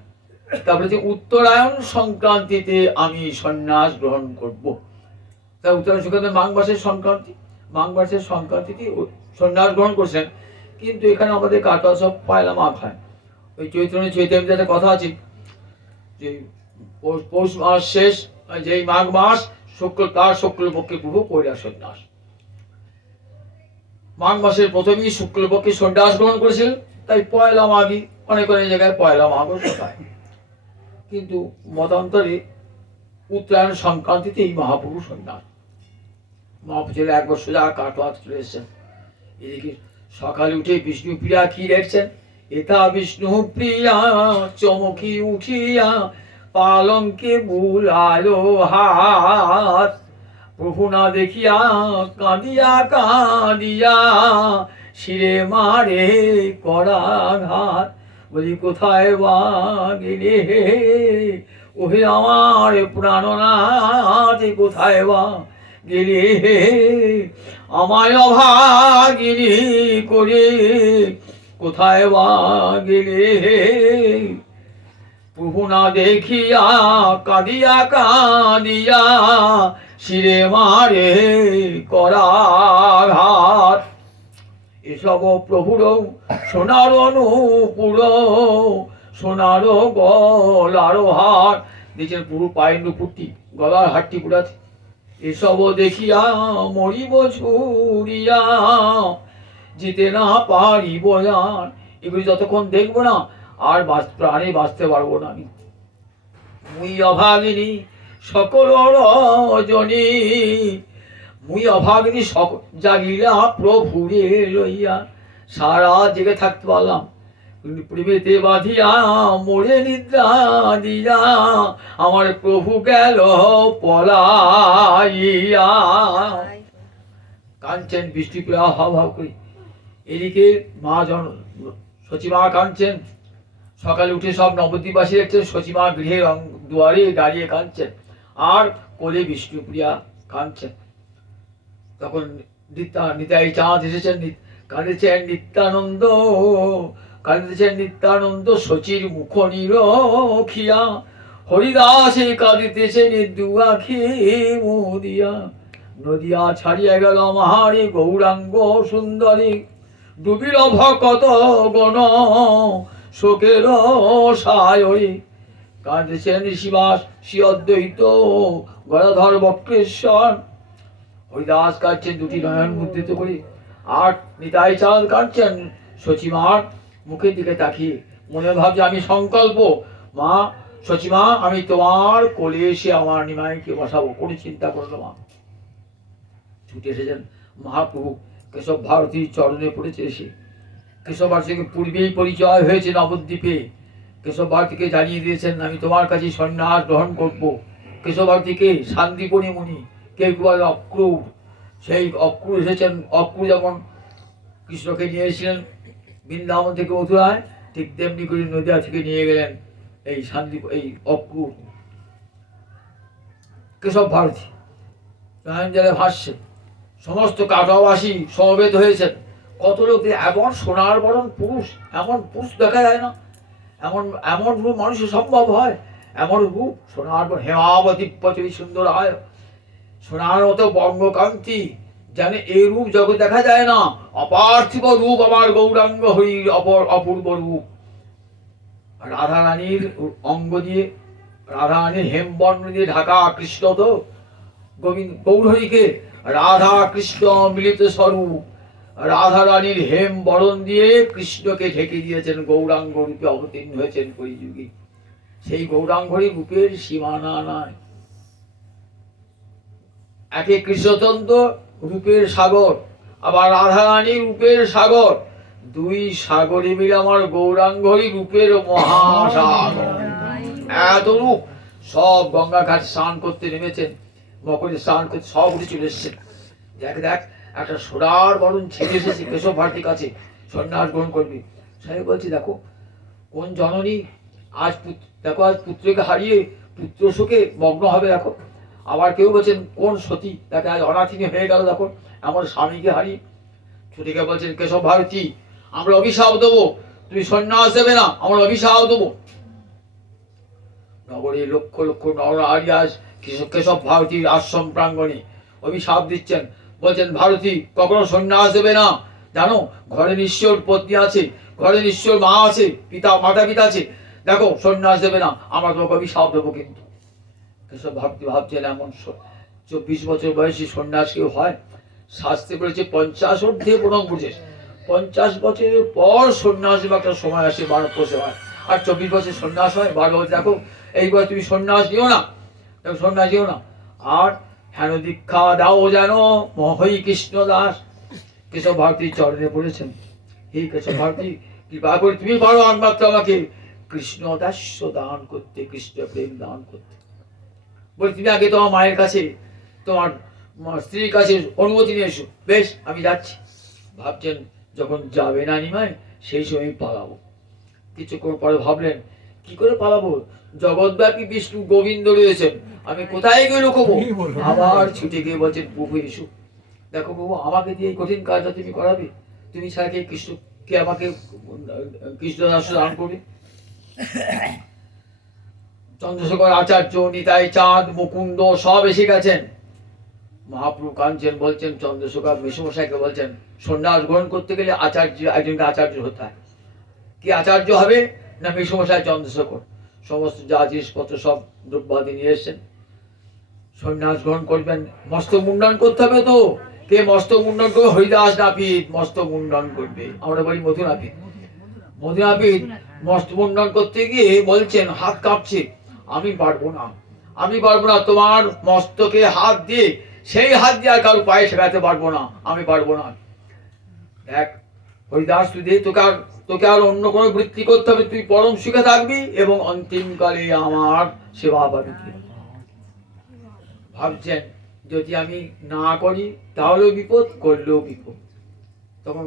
তারপরে যে উত্তরায়ণ সংক্রান্তিতে আমি সন্ন্যাস গ্রহণ করব। তাই উত্তরায়ণ সংক্রান্তি মাঘ মাসের সংক্রান্তি, মাঘ মাসের সংক্রান্তিতে সন্ন্যাস গ্রহণ করছেন। কিন্তু এখানে আমাদের কাটোয়া সব পয়লা মাঘ হয়। ওই চৈতন্য একটা কথা আছে যে পৌষ মাস শেষ, যেই মাঘ মাস তার শুক্লপক্ষে প্রভু কৈলাস সন্ন্যাস। মাঘ মাসের প্রথমেই শুক্লপক্ষে সন্ন্যাস গ্রহণ করেছিলেন, তাই পয়লা মাঘই অনেক অনেক জায়গায় পয়লা মাঘও শেখায়। কিন্তু মতান্তরে উত্তরায়ণ সংক্রান্তিতেই মহাপুরুষ সন্ন্যাস। মহাপুরুষের একবার সোজা কাটোয়া চলে এসেছেন। এদিকে সকালে উঠে বিষ্ণুপ্রিয়া কি দেখছেন, এটা বিষ্ণুপ্রিয়া চমকি উঠিয়া পালঙ্কে বুলালো হাত, প্রভু না দেখিয়া কাঁদিয়া কাঁদিয়া শিরে মারে করাঘাত। বলি কোথায় বা গেলে ওহে আমার প্রাণনাথ, কোথায় বা গেলে আমায় অভাগিনী করে, কোথায় বা গেলে প্রভু না দেখিয়া কাঁদিয়া কাঁদিয়া শিরে মারে করাঘাত। এসব প্রভুর সোনার নূপুর, সোনার গলার হার দিয়েছেন, পুরো পায়ের নূপুরটি, গলার হারটি পুরাছে। এসব দেখিয়া মরিব ছুড়িয়া জিতে না পারিব জান। এগুলি যতক্ষণ দেখবো না আর প্রাণে বাঁচতে পারবো না আমি। মুই অভাগিনী সকল রজনী, মুই অভাগিনী জাগিলা প্রভুরে লইয়া। সারা জেগে থাকতে পারলাম, কিন্তু প্রেমেতে বাঁধিয়া মোরে নিদ্রা দিয়া আমার প্রভু গেল পলাইয়া। কাঁদছেন বৃষ্টিপ্রিয়া হাও হাও করে। এদিকে মা সচিমা কাঁদছেন। সকালে উঠে সব নবদ্বীপবাসী দেখছেন সচিমা গৃহের দুয়ারে দাঁড়িয়ে কাঁদছেন, আর কোলে বিষ্ণুপ্রিয়া কাঁদছেন। তখন নিতাই চাঁদ এসেছেন, কাঁদেছেন নিত্যানন্দ, কাঁদিতেছেন নিত্যানন্দ শচীর মুখ নিরখিয়া। হরিদাসে কাঁদিতেছেন দু আখি মুদিয়া। নদিয়া ছাড়িয়া গেল মহারে গৌরাঙ্গ সুন্দরী, ডুবিল ভকত গণ শোকের সায়রে। কাঁদিতেছেন শিবাস শ্রী অদ্বৈত গদাধর বক্রেশ্বর। হরিদাস কাঁদছেন দুটি নয়ন মুদ্রিত করে, আর নিতাই চাঁদ কাঁদছেন সচিমার মুখের দিকে তাকিয়ে। মনে ভাবছে আমি সংকল্প, মা সচিমা আমি তোমার কোলে এসে আমার নিমাইকে বসাবো, কোনো চিন্তা করলো মা। ছুটে এসেছেন মহাপ্রভু কেশব ভারতীর চরণে পড়েছে। এসে কেশব ভারতীকে পূর্বেই পরিচয় হয়েছে নবদ্বীপে। কেশব ভারতীকে জানিয়ে দিয়েছেন আমি তোমার কাছে সন্ন্যাস গ্রহণ করবো। কেশব ভারতীকে শান্তিপণি মুনি, কেউ কেউ বলে অক্রূর, সেই অক্রূর এসেছেন। অক্রূর যেমন কৃষ্ণকে নিয়ে এসেছিলেন বৃন্দাবন থেকে মথুরায়, ঠিক তেমনি করে নদিয়া থেকে নিয়ে গেলেন এই এই অক্রূর। কেশব ভারতী নয়ন জলে ভাসছেন। সমস্ত কাটোয়াবাসী সমবেত হয়েছেন। কত লোক, এমন সোনার বরণ পুরুষ, এমন পুরুষ দেখা যায় না, এমন এমন রূপ মানুষের সম্ভব হয়? এমন রূপ সোনার হেমাবতী পচরি সুন্দর হয়, সোনার মতো বঙ্গকান্তি, যেন এই রূপ জগৎ দেখা যায় না। অপার্থিব রূপ আমার গৌরাঙ্গ হরির অপূর্ব রূপ। রাধা রানীর অঙ্গ দিয়ে, রাধা রানীর হেমবর্ণ দিয়ে ঢাকা কৃষ্ণ তো গৌরহরিকে রাধা কৃষ্ণ মিলিত স্বরূপ। রাধা রানীর হেম বরণ দিয়ে কৃষ্ণকে ঢেকে দিয়েছেন, গৌরাঙ্গ রূপে অবতীর্ণ হয়েছেন কলিযুগে। সেই গৌরাঙ্গের রূপের সীমানা নাই। একে কৃষ্ণচন্দ্র রূপের সাগর, আবার রাধা রানী রূপের সাগর, দুই সাগরে মিলে আমার গৌরাঙ্গরী রূপের মহাসাগর। এত রূপ। সব গঙ্গা ঘাট স্নান করতে নেমেছেন, মকরে স্নান করতে সব উঠে চলে এসছেন। দেখ দেখ একটা সোনার বরণ ছেড়ে এসেছে কেশব ভারতীর কাছে, সন্ন্যাস গ্রহণ করবে। সাহেব বলছি দেখো কোন জননী আজ দেখো আজ পুত্রকে হারিয়ে পুত্র শোকে মগ্ন হবে দেখো। আবার কেউ বলছেন কোন সতী তাকে আজ অনাথিনী হয়ে গেল দেখো, এমন স্বামীকে হারিয়ে। ছুটিকে বলছেন কেশব ভারতী আমরা অভিশাপ দেবো, তুমি সন্ন্যাস দেবে না, আমরা অভিশাপ দেবো। নগরে লক্ষ লক্ষ নরনারী আজ কেশব ভারতীর আশ্রম প্রাঙ্গণে অভিশাপ দিচ্ছেন। বলছেন ভারতী কখনো সন্ন্যাস দেবে না, জানো ঘরে নিশ্চয় পত্নী আছে, ঘরে নিশ্চয় মা আছে, মাতা পিতা আছে, দেখো সন্ন্যাস দেবে না, আমরা তোমাকে অভিশাপ দেবো। কিন্তু কেশব ভারতী ভাবছেন এমন 24 বছর বয়সী সন্ন্যাস কেউ হয়? শাস্ত্রে বলেছে 50 ঊর্ধ্বে প্রণব বুঝে, 50 বছরের পর সন্ন্যাস বা একটা সময় আসে 12 বছর হয়, আর 24 বছর সন্ন্যাস হয়। 12 বছর দেখো এই বয়স তুমি সন্ন্যাস নিও না, দেখো সন্ন্যাস নিও না। আর হেন দীক্ষা দাও যেন মহই কৃষ্ণ দাস। কেশব ভারতীর চরণে পড়েছেন, হে কেশব ভারতী কৃপা করে তুমি পারো একমাত্র আমাকে কৃষ্ণ দাস্য দান করতে, কৃষ্ণ প্রেম দান করতে। বলে তুমি আগে তোমার মায়ের কাছে, তোমার স্ত্রীর কাছে অনুমতি নিয়ে এসো। বেশ, আমি যাচ্ছি। ভাবছেন যখন যাবে না নিমাই, সেই সময় পালাবো। কিছুক্ষণ পরে ভাবলেন কি করে পালাবো, জগৎব্যাপী বিষ্ণু গোবিন্দ রয়েছেন, আমি কোথায় গিয়ে লুকোবো। আবার ছুটে গিয়ে বলছেন প্রভু এসো, দেখো প্রভু আমাকে দিয়ে এই কঠিন কাজটা তুমি করাবে, তুমি ছাড়া কে কৃষ্ণ, কে আমাকে কৃষ্ণ দাস দান করবে। চন্দ্রশেখর আচার্য, নিতাই চাঁদ, মুকুন্দ সব এসে গেছেন। মহাপ্রভু কাঁদছেন, বলছেন চন্দ্রশেখর মেসমশাইকে বলছেন সন্ন্যাস গ্রহণ করতে গেলে আচার্য, একজনকে আচার্য হতে হয়। কি আচার্য হবে না মেসমশাই চন্দ্রশেখর। সমস্ত যা জিনিসপত্র সব দ্রব্যাদি নিয়ে এসছেন। সন্ন্যাস গ্রহণ করবেন, মস্তক মুন্ডন করতে হবে তো। কে মস্তক মুন্ডন করবে? হরিদাস নাপিত মস্তক মুন্ডন করবে। আমরা বলি মধু নাপিত। মধু নাপিত মস্তক মুন্ডন করতে গিয়ে বলছেন হাত কাঁপছে, আমি পারবো না, আমি পারবো না, তোমার মস্তকে হাত দিয়ে সেই হাত দিয়ে আর কারো পায়ে ঠেকাতে পারবো না, আমি পারবো না। দেখ হরিদাস তুই তোকে আর অন্য কোনো বৃত্তি করতে হবে, তুই পরম সুখে থাকবি এবং অন্তিমকালে আমার সেবা পাবি। ভাবছেন যদি আমি না করি তাহলেও বিপদ, করলেও বিপদ। তখন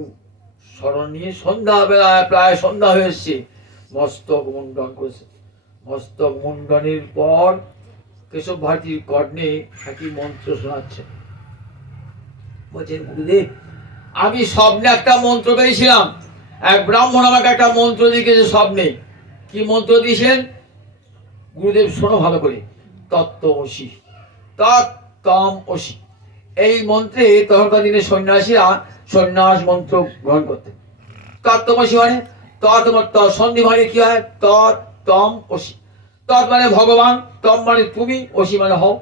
স্মরণ নিয়ে সন্ধ্যাবেলায়, প্রায় সন্ধ্যা হয়ে এসছে, মস্তক মুন্ডন করেছে। মস্তক মুন্ডনের পর কেশব ভারতীর কর্ণে একটি মন্ত্র শোনাচ্ছে। বলছেন গুরুদেব আমি স্বপ্নে একটা মন্ত্র পেয়েছিলাম, এক ব্রাহ্মণ আমাকে একটা মন্ত্র দিয়েছে স্বপ্নে। কি মন্ত্র দিয়েছেন গুরুদেব শোনো ভালো করে, তত্ত্বমসি, তত্ত্বমসি। এই মন্ত্রে তখনকার দিনে সন্ন্যাসীরা সন্ন্যাস মন্ত্র গ্রহণ করতেন। তত্ত্বমসি মানে সন্ধি মানে কি হয়, তত্ত্বমসি। তৎ মানে ভগবান, তম মানে তুমি, অসি মানে হও,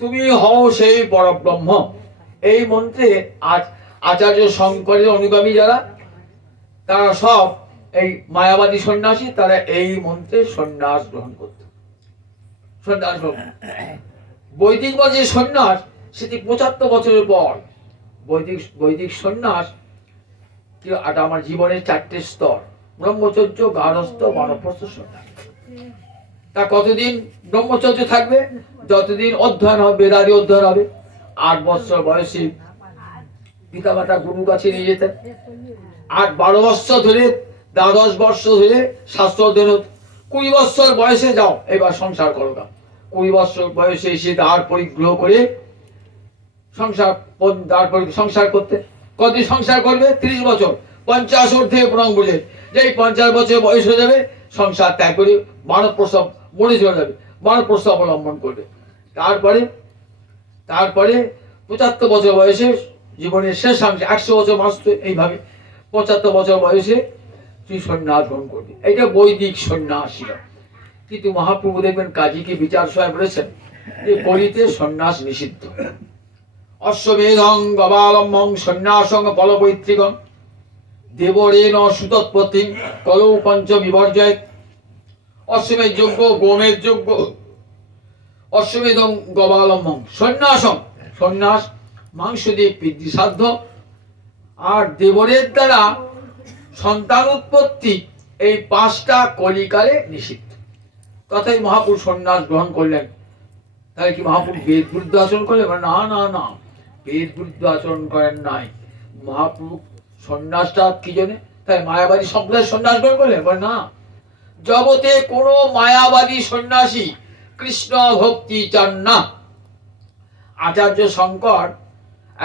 তুমি হও সেই পরব্রহ্ম। এই মন্ত্রে আচার্য শঙ্করের অনুগামী যারা, তারা সব এই মায়াবাদী সন্ন্যাসী, তারা এই মন্ত্রে সন্ন্যাস গ্রহণ করত। সন্ন্যাস গ্রহণ, বৈদিক বা যে সন্ন্যাস সেটি 75 বছরের পর। বৈদিক সন্ন্যাস কি, এটা আমার জীবনের 4টে স্তর: ব্রহ্মচর্য, গার্হস্থ্য, বানপ্রস্থ, সন্ন্যাস। তা কতদিন ব্রহ্মচর্য থাকবে? যতদিন অধ্যয়ন হবে, বেদাদি অধ্যয়ন হবে। 8 বছর বয়সে পিতামাতা গুরুর কাছে নিয়ে যেতেন। 12 বছর ধরে, 10 বছর ধরে শাস্ত্র অধ্যয়ন হতো। 20 বছর বয়সে যাও এবার সংসার করো। 20 বছর বয়সে এসে দ্বার পরিগ্রহ করে সংসার করতে। কতদিন সংসার করবে? 30 বছর। 50 ঊর্ধ্বে প্রণাম বলে, যেই 50 বছর বয়স হয়ে যাবে সংসার ত্যাগ করে মানব প্রসব মরে চলে যাবে, মানব প্রসব অবলম্বন করবে। তারপরে 75 বছর বয়সে জীবনের শেষাংশে, 100 বছর বাঁচত এইভাবে, 75 বছর বয়সে তুই সন্ন্যাস গ্রহণ করবি। এটা বৈদিক সন্ন্যাস ছিল। কিন্তু মহাপ্রভু দেখবেন কাজীকে বিচার সভায় বলেছেন যে কলিতে সন্ন্যাস নিষিদ্ধ। অশ্বমেধং গবালম্বং সন্ন্যাসং ফলপৈতৃকং দেবরেণ সুতৎপত্তিং কলৌ পঞ্চ বিবর্জয়। অশ্বমেধ যজ্ঞ, গোমেধ যজ্ঞ, অশ্বমেধং গবালম্বং সন্ন্যাসং, সন্ন্যাস মাংস দিয়ে বৃদ্ধি সাধ্য, আর দেবরের দ্বারা সন্তান উৎপত্তি, এই 5টা কলিকালে নিষিদ্ধ। তথাই মহাপুরুষ সন্ন্যাস গ্রহণ করলেন। তাহলে কি মহাপুরুষ বেদ বিরুদ্ধ আচরণ করলেন? না না না, বেদ বিরুদ্ধ আচরণ করেন নাই। মহাপুরুষ সন্ন্যাসটা কি জন্য, তাই মায়াবাদী সম্প্রদায় সন্ন্যাস গ্রহণ করলেন? না, জগতে কোনো মায়াবাদী সন্ন্যাসী কৃষ্ণ ভক্তি চান না। আচার্য শঙ্কর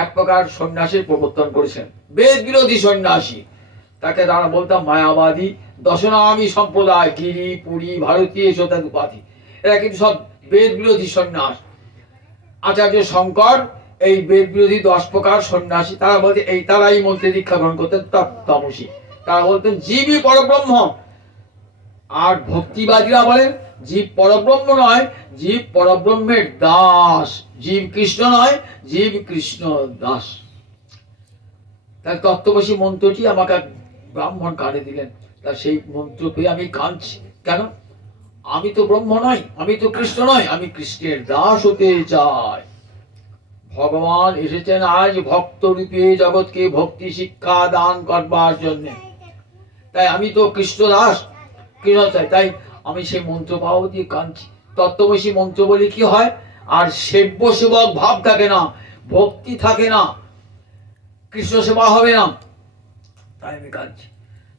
এক প্রকার সন্ন্যাসীর প্রবর্তন করেছেন, বেদ বিরোধী সন্ন্যাসী। তাকে তারা বলতাম মায়াবাদী দশনামী সম্প্রদায়, গিরি, পুরী, ভারতীয় শতাদ উপাধি। এরা কিন্তু সব বেদ বিরোধী সন্ন্যাস। আচার্য শঙ্কর এই বেদ বিরোধী 10 প্রকার সন্ন্যাসী, তারা বলতে তারা এই মন্ত্রে দীক্ষা গ্রহণ করতেন তত্ত্বমসি। তারা বলতেন জীবই পরব্রহ্ম। আর ভক্তিবাদীরা বলেন জীব পরব্রহ্ম নয়, জীব পরব্রহ্মের দাস। জীব কৃষ্ণ নয়, জীব কৃষ্ণ দাস। তার তত্ত্ববশী মন্ত্রটি আমাকে এক ব্রাহ্মণ কানে দিলেন। তা সেই মন্ত্র পেয়ে আমি কাঁদছি। কেন? আমি তো ব্রহ্ম নই, আমি তো কৃষ্ণ নই, আমি কৃষ্ণের দাস হতে চাই। ভগবান এসেছেন আজ ভক্ত রূপে জগৎকে ভক্তি শিক্ষা দান করবার জন্য। তাই আমি তো কৃষ্ণ দাস, কৃষ্ণ চাই। তাই আমি সেই মন্ত্র পাওয়া দিয়ে কাঁদছি। তত্ত্ববশী মন্ত্র বলে কি হয়? আর সেব্য সেবক ভাব থাকে না, ভক্তি থাকে না, কৃষ্ণ সেবা হবে না। তাই আমি কাঁদছি।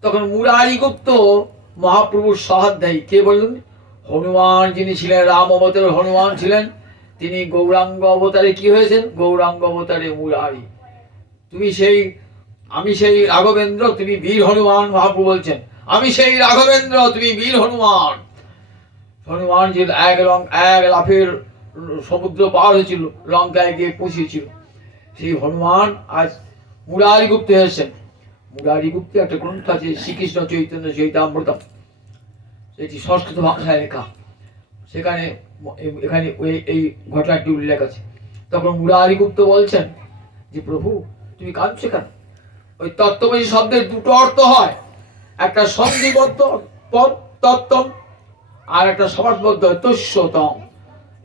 তখন মুরারি গুপ্ত মহাপ্রভুর সহাধ্যায়ী, কে বললেন? হনুমান, যিনি ছিলেন রাম অবতারের হনুমান ছিলেন, তিনি গৌরাঙ্গ অবতারে কি হয়েছেন? গৌরাঙ্গ অবতারে মুরারি। আমি সেই রাঘবেন্দ্র, তুমি বীর হনুমান। মহাপ্রভু বলছেন, আমি সেই রাঘবেন্দ্র, তুমি বীর হনুমান। হনুমান যে এক লাফের সমুদ্র পার হয়েছিল, লঙ্কায় গিয়ে পৌঁছেছিল, সেই হনুমান আজ মুরারি গুপ্ত হয়েছেন। মুরারি গুপ্ত একটা গ্রন্থ আছে, শ্রীকৃষ্ণ চৈতন্য চরিতামৃতম, এটি সংস্কৃত ভাষায় লেখা। সেখানে এখানে এই ঘটনাটি উল্লেখ আছে। তখন মুরারি গুপ্ত বলছেন যে প্রভু তুমি কাঁদছো কেন? ওই তত্ত্ববশী শব্দের দুটো অর্থ হয়, একটা সন্ধিবদ্ধ পদ তত্ত্বম, আর একটা সমাসবদ্ধ তস্যতম।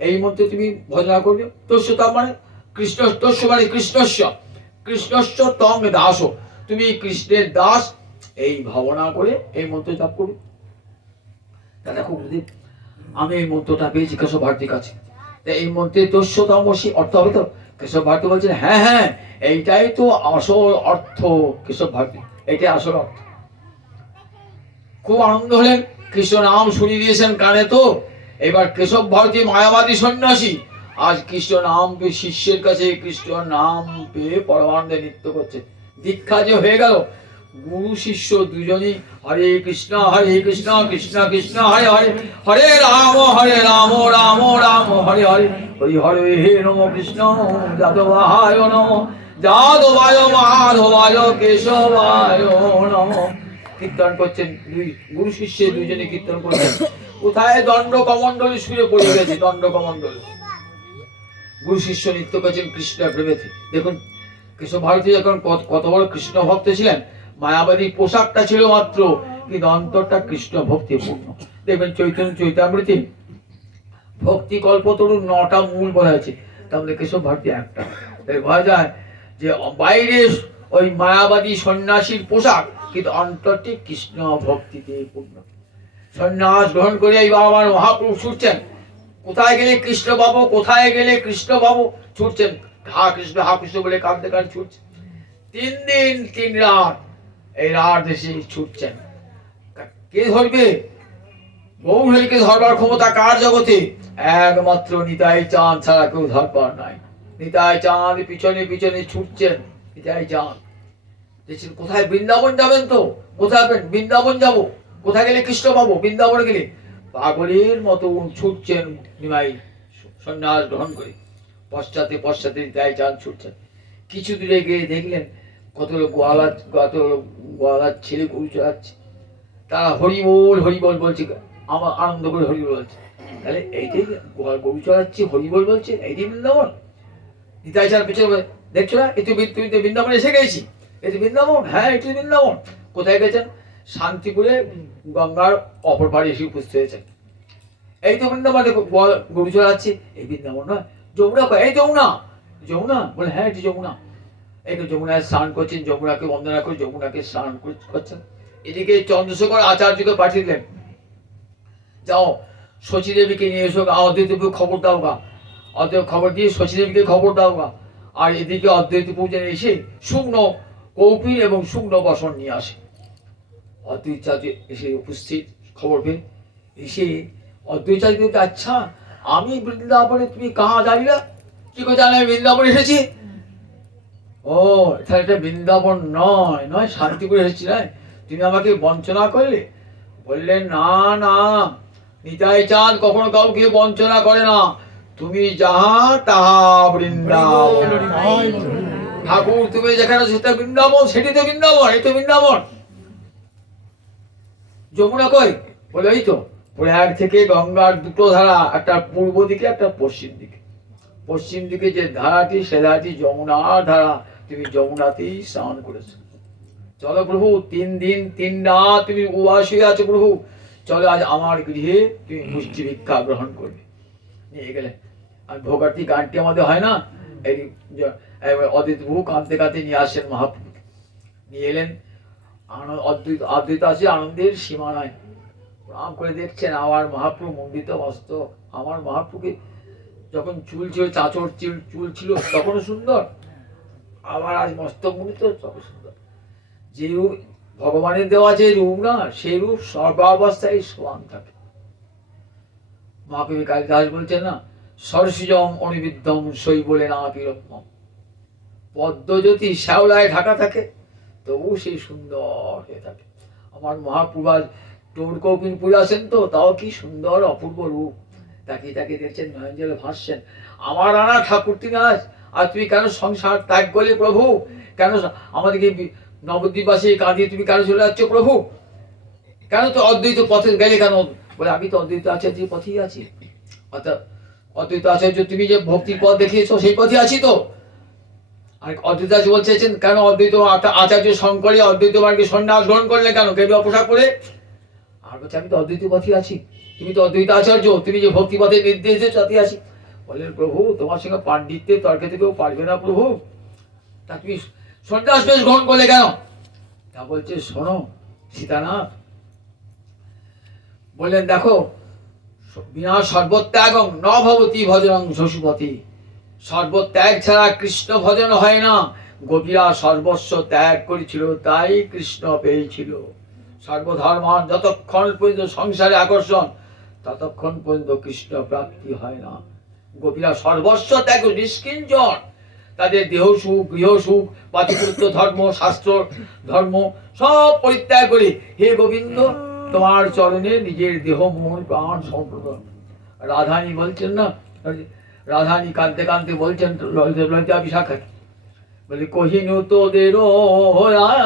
এই মধ্যে তুমি ভজনা করবে। তস্যতম মানে কৃষ্ণ, তস্য মানে কৃষ্ণস্য, কৃষ্ণস্য তং দাস, তুমি কৃষ্ণের দাস, এই ভাবনা করে এই মন্ত্র জপ করবে। দাদা খুব আমি এই মন্ত্রটা পেয়েছি কেশব ভারতীর কাছে। এই মন্ত্রে তস্যতমসি অর্থ হবে তো? কেশব ভারতী বলছেন হ্যাঁ হ্যাঁ, এইটাই তো আসল অর্থ। কেশব ভারতী, এইটাই আসল অর্থ। খুব আনন্দ হলেন, কৃষ্ণ নাম শুনিয়ে দিয়েছেন কানে। তো এবার কেশব ভারতী মায়াবাদী সন্ন্যাসী আজ কৃষ্ণ নাম পেয়ে শিষ্যের কাছে কৃষ্ণ নাম পেয়ে পরমানন্দে নৃত্য করছে। দীক্ষা যে হয়ে গেল, গুরু শিষ্য দুজনই হরে কৃষ্ণ কৃষ্ণ কৃষ্ণ হরে হরে, হরে রাম রাম রাম হরে হরে, হরি হরে হে নম কৃষ্ণ যাদবায় নম, যাদবায় মাধবায় কেশবায় নম। কীর্তন করছেন, দুই গুরু শিষ্য দুইজনে কীর্তন করছেন। কোথায় দণ্ড কমণ্ডলী সুরে পড়ে গেছে, দণ্ড কমণ্ডলী। গুরু শিষ্য নৃত্য করছেন কৃষ্ণ প্রেমেতে। দেখুন কৃষ্ণ ভারতী যখন কত বড় কৃষ্ণ ভক্ত ছিলেন। মায়াবাদী পোশাকটা ছিল মাত্র, কিন্তু অন্তরটা কৃষ্ণ ভক্তিপূর্ণ। দেখবেন চৈতন্য চৈতামৃতে ভক্তি কল্পতরুর 9টা মূল বলা হয়েছে, তার মধ্যে কেশব ভারতী একটা। তাই বলা যায় যে বাইরে ওই মায়াবাদী সন্ন্যাসীর পোশাক, কিন্তু অন্তরটি কৃষ্ণ ভক্তিতে পূর্ণ। সন্ন্যাস গ্রহণ করে এই বাবা মহাপ্রভু ছুটছেন। কোথায় গেলে কৃষ্ণ পাবো, কোথায় গেলে কৃষ্ণ পাবো, ছুটছেন হা কৃষ্ণ বলে কাঁদতে কাঁদতে ছুটছেন। 3 দিন 3 রাত এই রাত দেশে ছুটছেন। কে ধরবে? গৌর হরিকে ধরবার ক্ষমতা কার জগতে? একমাত্র নিতাই চাঁদ ছাড়া কেউ ধরবার নাই। নিতাই চাঁদ পিছনে পিছনে ছুটছেন। নিতাই চাঁদ দেখছেন কোথায়? বৃন্দাবন যাবেন তো? কোথায় বৃন্দাবন যাব? কোথায় গেলে কৃষ্ণ পাবো? বৃন্দাবনে গেলে। পাগলের মতো ছুটছেন নিমাই সন্ন্যাস গ্রহণ করে। পশ্চাতে পশ্চাতে নিতাই চাঁদ ছুটছেন। কিছু দূরে গিয়ে দেখলেন কত লোক গোয়ালার ছেলে গরু চড়াচ্ছে। তারা হরিবোল বলছে, আমার আনন্দ করে হরিবোল বলছে। তাহলে এইটাই গরু চড়াচ্ছে, হরিবোল বলছে, এইটাই বৃন্দাবন। নিতাই চাঁদ পেছনে দেখছো না, তুমি তো বৃন্দাবনে এসে গেছি, এটি বৃন্দাবন। হ্যাঁ এটি বৃন্দাবন। কোথায় গেছেন? শান্তিপুরে গঙ্গার অপর পাড়ে এসে উপস্থিত হয়েছেন। এই তো বৃন্দাবনে গরু চড়াচ্ছে, এই বৃন্দাবন নয়। যমুনা কয়, এই যমুনা বলে হ্যাঁ এটি যমুনা। এই যমুনায় স্নান করছেন, যমুনাকে বন্দনা করে যমুনাকে স্নান করছেন। এদিকে চন্দ্রশেখর আচার্যকে পাঠিয়ে দিলেন, যাও শচীদেবীকে নিয়ে এসো, অদ্বৈতপুর খবর দাও গা। অদ্বৈত খবর দিয়ে শচীদেবীকে খবর দাও গা। আর এদিকে অদ্বৈতপুর যেন এসে শুকনো কৌপিন এবং শুকনো বসন নিয়ে আসে। অদ্বৈতাচার্য এসে উপস্থিত, খবর পেয়ে এসে অদ্বৈতাচার্য, আচ্ছা আমি বৃন্দাবনে, তুমি কাহা যাইলা? কি করে জানো আমি বৃন্দাবনে এসেছি? ও তাহলে এটা বৃন্দাবন নয় শান্তিপুরে এসেছি। নয়, তুমি আমাকে বঞ্চনা করলে। বললেন না না, নিতাই চাঁদ কখনো কাউকে বঞ্চনা করে না। তুমি যাহা তাহা বৃন্দাবন। ঠাকুর তুমি যেখানে সেটা বৃন্দাবন, সেটি তো বৃন্দাবন, এই তো বৃন্দাবন। যমুনা কই? বলে এই তো প্রয়াগ থেকে গঙ্গার দুটো ধারা, একটা পূর্ব দিকে একটা পশ্চিম দিকে। পশ্চিম দিকে যে ধারাটি সে ধারাটি যমুনার ধারা। তুমি যমুনাতেই স্নান করেছো। চলো প্রভু, 3 দিন 3 রাত তুমি উপবাস হয়ে আছো প্রভু, চলো আজ আমার গৃহে তুমি মুষ্টি ভিক্ষা গ্রহণ করবে। নিয়ে গেলেন। আর ভোগার্থী গানটি আমাদের হয় না, এই অদ্বৈত প্রভু কাঁদতে কাঁদতে নিয়ে আসেন মহাপ্রভু, নিয়ে এলেন। অদ্বৈত অদ্বৈত আছে আনন্দের সীমা নাই, প্রণাম করে দেখছেন আমার মহাপ্রভু মণ্ডিত মস্ত। আমার মহাপ্রভুকে যখন চুল ছিল, চাঁচর চুল ছিল তখনও সুন্দর, আবার আজ মস্তক মুন্ডিত তখন সুন্দর। যে রূপ ভগবানের দেওয়া যে রূপ না, সেই রূপ সর্বাবস্থায় সমান থাকে। মহাকবি কালিদাস বলছেন না, সরসিজম অনিবিদ্ধম সই বলে না বীরত্তম। পদ্ম যদি শ্যাওলায় ঢাকা থাকে তবু সেই সুন্দর হয়ে থাকে। আমার মহাপ্রভু আজ টোর কৌপিন পুজো আসেন তো, তাও কি সুন্দর অপূর্ব রূপ। তাকিয়ে তাকিয়ে দেখছেন, নয়ন জলে ভাসছেন। আমার আনা ঠাকুর তিনি আজ, আর তুমি কেন সংসার ত্যাগ করলে প্রভু? কেন আমাদেরকে নবদ্বীপবাসী কাঁদিয়ে তুমি কেন চলে যাচ্ছ প্রভু? কেন তো অদ্বৈত পথে গেলে কেন? বলে আমি তো অদ্বৈত আচার্যের পথেই আছি। অর্থাৎ অদ্বৈত আচার্য তুমি যে ভক্তির পথ দেখিয়েছো সেই পথে আছি তো। আর অদ্বৈত আচার্য বলছেন কেন অদ্বৈত আচার্য শঙ্করী অদ্বৈত মার্গে সন্ন্যাস গ্রহণ করলে কেন, কেন পোশাক পরে? আর বলছে আমি তো অদ্বৈত পথে আছি, তুমি তো অদ্বৈত আচার্য, তুমি যে ভক্তি পথে নির্দেশ দিয়েছো তাতে আছি। বললেন প্রভু তোমার সঙ্গে পাণ্ডিত্যের তর্কে কেউ পারবে না প্রভু, তা তুমি সন্ন্যাস বেশ গ্রহণ করলে কেন? তা বলছে শোনো সীতানাথ, বললেন দেখো বিনা সর্বত্যাগং ন ভবতি ভজনং শশুপতি। সর্বত্যাগ ছাড়া কৃষ্ণ ভজন হয় না। গোপীরা সর্বস্ব ত্যাগ করেছিল, তাই কৃষ্ণ পেয়েছিল। সর্বধর্ম যতক্ষণ পর্যন্ত সংসারে আকর্ষণ, ততক্ষণ পর্যন্ত কৃষ্ণ প্রাপ্তি হয় না। গোপীরা সর্বস্ব ত্যাগ নিষ্কিঞ্চন, তাদের দেহ সুখ, গৃহ সুখ, পাতিপুত্র ধর্ম, শাস্ত্র ধর্ম সব পরিত্যাগ করে হে গোবিন্দ তোমার চরণে নিজের দেহ মন প্রাণ সমর্পণ। রাধানী বলছেন না, রাধানী কাঁদতে কাঁদতে বলছেন ললিতা বিশাখা, বলে কহিনু তোদের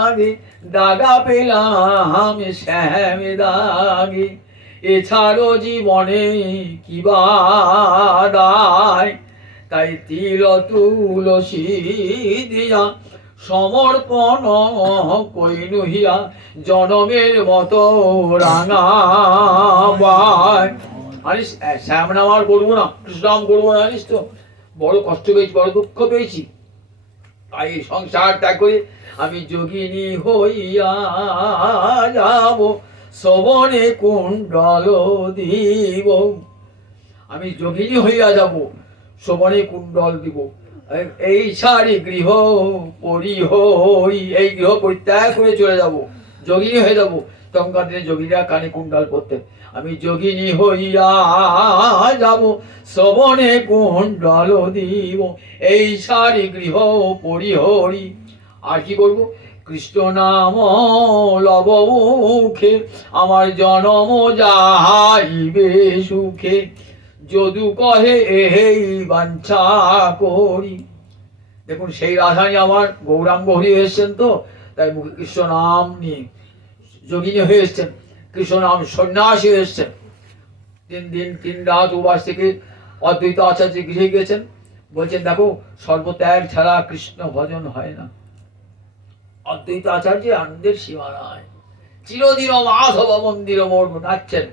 আগে দাগা পেলাম শ্যামে দাগে, এছাড়ো জীবনে কি বা দায়, তাই তিল তুলসী দিয়া সমর্পণ কইনু হিয়া জনমের মতো রাঙাবায়। জানিস শ্যাম নাম আর করবো না, কৃষ্ণ নাম করবো না, জানিস তো বড় কষ্ট পেয়েছি, বড় দুঃখ পেয়েছি। তাই সংসার ত্যাগ করে আমি যোগিনী হইয়া যাব, শ্রবণে কুণ্ডল দিব। আমি যোগিনী হইয়া যাব, শ্রবণে কুণ্ডল দিব। এই সারি গৃহ পরিহই, এই গৃহ পরিত্যাগ করে চলে যাব, যোগিনী হয়ে যাব। তখনকার দিনে যোগীরা কানে কুণ্ডল পরতেন। আমি যোগিনী হইয়া যাব, শ্রবণে কুণ্ডল দিব, এই সারি গৃহ পরিহরি। আর কি করবো? কৃষ্ণ নাম লব মুখে, আমার জনম যাইবে সুখে, যদু কহে এই বাঞ্ছা করি। দেখুন সেই রাধানী আমার গৌরাঙ্গ হরি এসছেন তো, তাই মুখে কৃষ্ণ নাম নিয়ে যোগিনী হয়ে এসছেন, কৃষ্ণ নাম সন্ন্যাসী হয়ে এসছেন। 3 দিন 3 রাত উপবাস থেকে অদ্বৈত আচার্য গৃহে গেছেন। বলছেন দেখো সর্বত্যাগ ছাড়া কৃষ্ণ ভজন হয় না। অদ্বৈত আচার্য আনন্দের সীমা নাই, চিরদিন মাধব মন্দির মোর নাচছেন।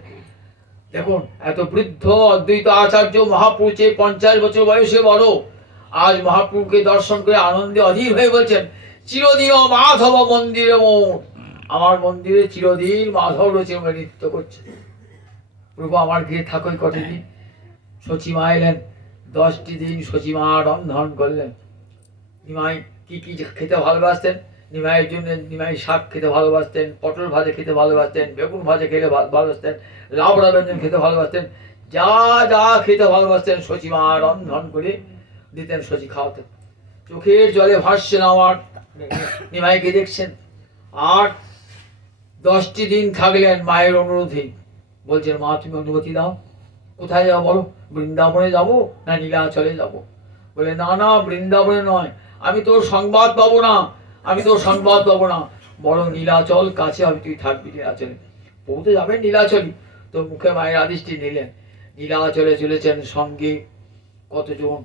দেখুন এত বৃদ্ধ অদ্বৈত আচার্য মহাপুরুষ 50 বছর বয়সে বড়, আজ মহাপ্রভুকে দর্শন করে আনন্দে অধীর হয়ে বলছেন চিরদিন মাধব মন্দিরে মোর, আমার মন্দিরে চিরদিন মাধব রয়েছে, নৃত্য করছে। প্রভু আমার গৃহে থাকোই কতদিন। সচিমা এলেন, 10টি দিন সচিমা রন্ধন করলেন। নিমাই কি কি খেতে ভালোবাসতেন, নিমাইয়ের জন্য নিমাই শাক খেতে ভালোবাসতেন, পটল ভাজা খেতে ভালোবাসতেন, বেগুন ভাজা খেতে ভালোবাসতেন, লাবড়া ব্যঞ্জন খেতে ভালোবাসতেন, যা যা খেতে ভালোবাসতেন সচিমা রন্ধন করে দিতেন, সচি খাওয়াতেন। চোখের জলে ভাসছেন আমার, নিমাইকে দেখছেন। আর 10টি দিন থাকলেন মায়ের অনুরোধে। বলছেন মা তুমি অনুমতি দাও, কোথায় যাবো বলো, বৃন্দাবনে যাবো না নীলাচলে যাবো? বলে না না বৃন্দাবনে নয়, আমি তোর সংবাদ পাবো না, আমি তোর সংবাদ পাবো না, বড় নীলাচল কাছে হবে, তুই থাকবি নীলাচলে। প্রভু তো যাবেন নীলাচলই, তোর মুখে মায়ের আদেশটি নিলেন। নীলাচলে চলেছেন, সঙ্গে কতজন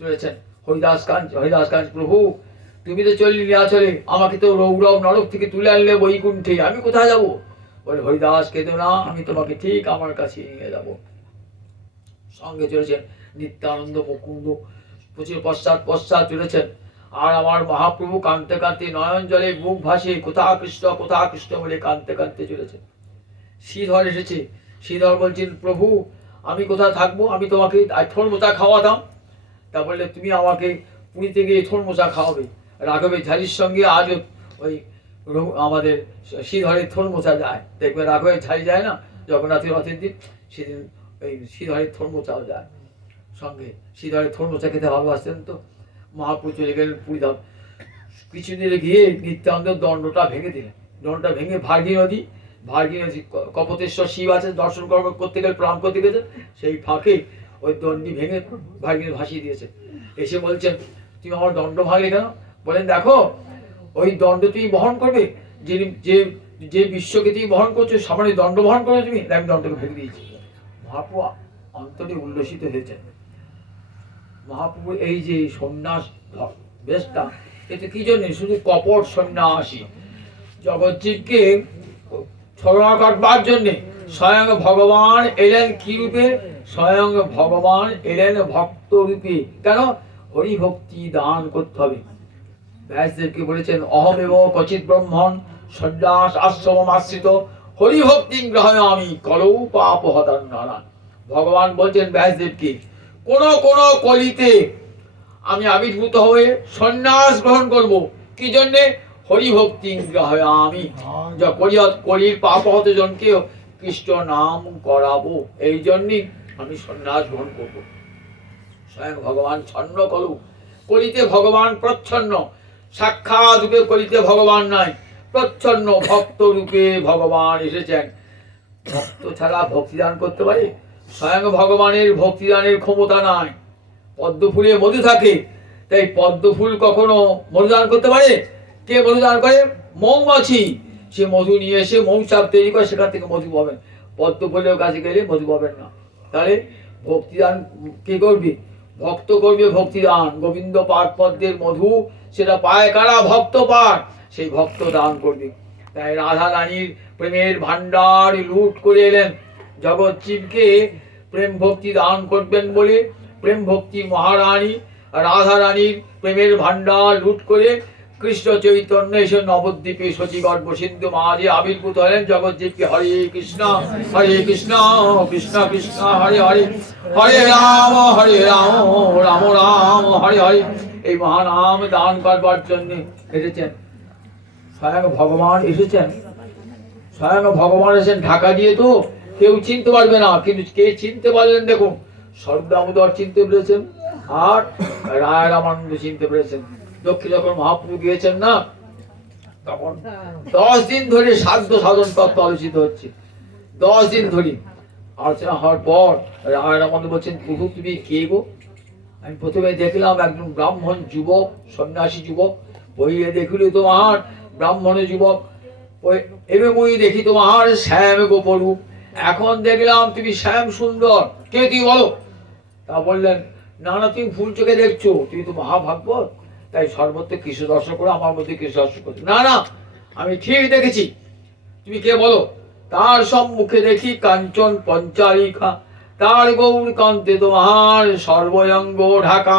চলেছেন, হরিদাসকাঞ্জ প্রভু তুমি তো চললি নীলাচলে, আমাকে তো রৌরব নরক থেকে তুলে আনলে বৈকুণ্ঠে, আমি কোথায় যাব? বলে হরিদাস কেঁদো না, আমি তোমাকে ঠিক আমার কাছে নিয়ে যাব। সঙ্গে চলেছেন নিত্যানন্দ মুকুন্দ, প্রচুর পশ্চাৎ পশ্চাৎ চলেছেন। আর আমার মহাপ্রভু কাঁদতে কাঁদতে নয়ন জলে মুখ ভাসে কোথা কৃষ্ণ বলে কাঁদতে কাঁদতে চলেছেন। শ্রীধর এসেছে। শ্রীধর বলছেন, প্রভু আমি কোথায় থাকবো? আমি তোমাকে থোড় মোচা খাওয়াতাম। তা বললে তুমি আমাকে পুরীতে গিয়ে থোড় মোচা খাওয়াবে। রাঘবের ঝালির সঙ্গে আজও ওই আমাদের শ্রীধরের থোড় মোচা যায়। দেখবে রাঘবের ঝালি যায় না জগন্নাথের রথের দিন, সেদিন ওই শ্রীধরের থোড় মোচাও যায় সঙ্গে। শ্রীধরের থোড় মোচা খেতে ভালোবাসতেন তো। মহাপ্রভু চলে গেলেন পুরী ধাম। কিছু দিনে গিয়ে নিত্যানন্দ দণ্ডটা ভেঙে দিলেন। দণ্ডটা ভেঙে ভাগীরথী কপতেশ্বর শিব আছে, দর্শন করতে গেলে প্রণাম করতে গেছে, সেই ফাঁকে ওই দণ্ডি ভেঙে ভাগীরথী ভাসিয়ে দিয়েছে। এসে বলছেন, তুমি আমার দণ্ড ভাঙলে কেন? বলেন, দেখো ওই দণ্ড তুমি বহন করবে, যে যে বিশ্বকে তুমি বহন করছো, সামনে দণ্ড বহন করো তুমি, আমি দণ্ডকে ভেঙে দিয়েছি। মহাপ্রভু অন্তরে উল্লসিত হয়েছেন। মহাপ্রভু এই যে সন্ন্যাস বেশটা, এতে কি জন্য? শুধু কপট সন্ন্যাসী জগজ্জীবকে ছলনা করবার জন্যে স্বয়ং ভগবান এলেন কি রূপে? স্বয়ং ভগবান এলেন ভক্ত রূপে। কেন? হরিভক্তি দান করতে হবে। ব্যাসদেবকে বলেছেন, অহমেব কচিৎ ব্রহ্মণ সন্ন্যাস আশ্রম আশ্রিত হরিভক্তি গ্রহণ আমি করৌ পাপ হতান নারায়ণ। ভগবান বলছেন ব্যাসদেবকে, কোন কোন কলিতে আমি আবির্ভূত হয়ে সন্ন্যাস গ্রহণ করব। কি জন্যে? হরিভক্তি গ্রহণ আমি, যা কলির পাপ হত জনকে কৃষ্ণ নাম করাবো, এই জন্যই আমি সন্ন্যাস গ্রহণ করবো। স্বয়ং ভগবান ছন্ন করু, কলিতে ভগবান প্রচ্ছন্ন, সাক্ষাৎ রূপে কলিতে ভগবান নাই, প্রচ্ছন্ন ভক্ত রূপে ভগবান এসেছেন। ভক্ত ছাড়া ভক্তিদান করতে পারে? স্বয়ং ভগবানের ভক্তিদানের ক্ষমতা নাই। পদ্ম ফুলে মধু থাকে, তাই পদ্ম ফুল কখনো মধুদান করতে পারে? কে মধুদান করে? মৌমাছি। সে মধু নিয়ে এসে মৌচাক তৈরি করে, সেখান থেকে মধু পাবেন। পদ্ম ফুলের কাছে গেলে মধু পাবেন না। তাহলে ভক্তিদান কে করবে? ভক্ত করবে ভক্তিদান। গোবিন্দ পাঠ পদ্মের মধু সেটা পায় কারা? ভক্ত পায়, সেই ভক্ত দান করবে। তাই রাধা রানীর প্রেমের ভান্ডার লুট করে এলেন জগৎজীবকে প্রেম ভক্তি দান করবেন বলে। প্রেম ভক্তি মহারানী রাধা রানীর প্রেমের ভান্ডার লুট করে কৃষ্ণ চৈতন্য এসে নবদ্বীপে শচীগর্ভ সিন্ধু মাঝে আবির্ভূত হলেন জগৎজীবকে। হরে কৃষ্ণ কৃষ্ণ কৃষ্ণ হরে হরে, হরে রাম রাম রাম হরে হরে। এই মহানাম দান করবার জন্য এসেছেন স্বয়ং ভগবান এসেছেন। স্বয়ং ভগবান এসেছেন ঢাকা দিয়ে, তো কেউ চিনতে পারবে না। কিন্তু কে চিনতে পারলেন? দেখুন, স্বরূপ চিনতে পেরেছেন, আর রায় রামানন্দ চিনতে পেরেছেন। দক্ষিণ যখন মহাপ্রভু গিয়েছেন না, তখন 10 দিন ধরে সাধ্য সাধন তত্ত্ব আলোচিত হচ্ছে। 10 দিন ধরে আলোচনা হওয়ার পর রায় রামানন্দ বলছেন, প্রভু তুমি কে গো? আমি প্রথমে দেখলাম একজন ব্রাহ্মণ যুবক, সন্ন্যাসী যুবক। বইয়ে দেখিল তোমার ব্রাহ্মণ যুবক, এবে বই দেখি তোমার শ্যাম গোপরূপ। এখন দেখলাম তুমি শ্যাম সুন্দর। কে তুই বলো? তা বললেন, না না, তুমি ভুল চোখে দেখছো, তুমি তো মহাভাগবত, তাই সর্বত্র কৃষ্ণ দর্শন করে আমার মধ্যে কৃষ্ণ দর্শন করছো। না না, আমি ঠিক দেখেছি। তুমি কে বলো? তার সম্মুখে দেখি কাঞ্চন পঞ্চারিকা, তার গৌর কান্তে তোমার সর্বঙ্গ ঢাকা।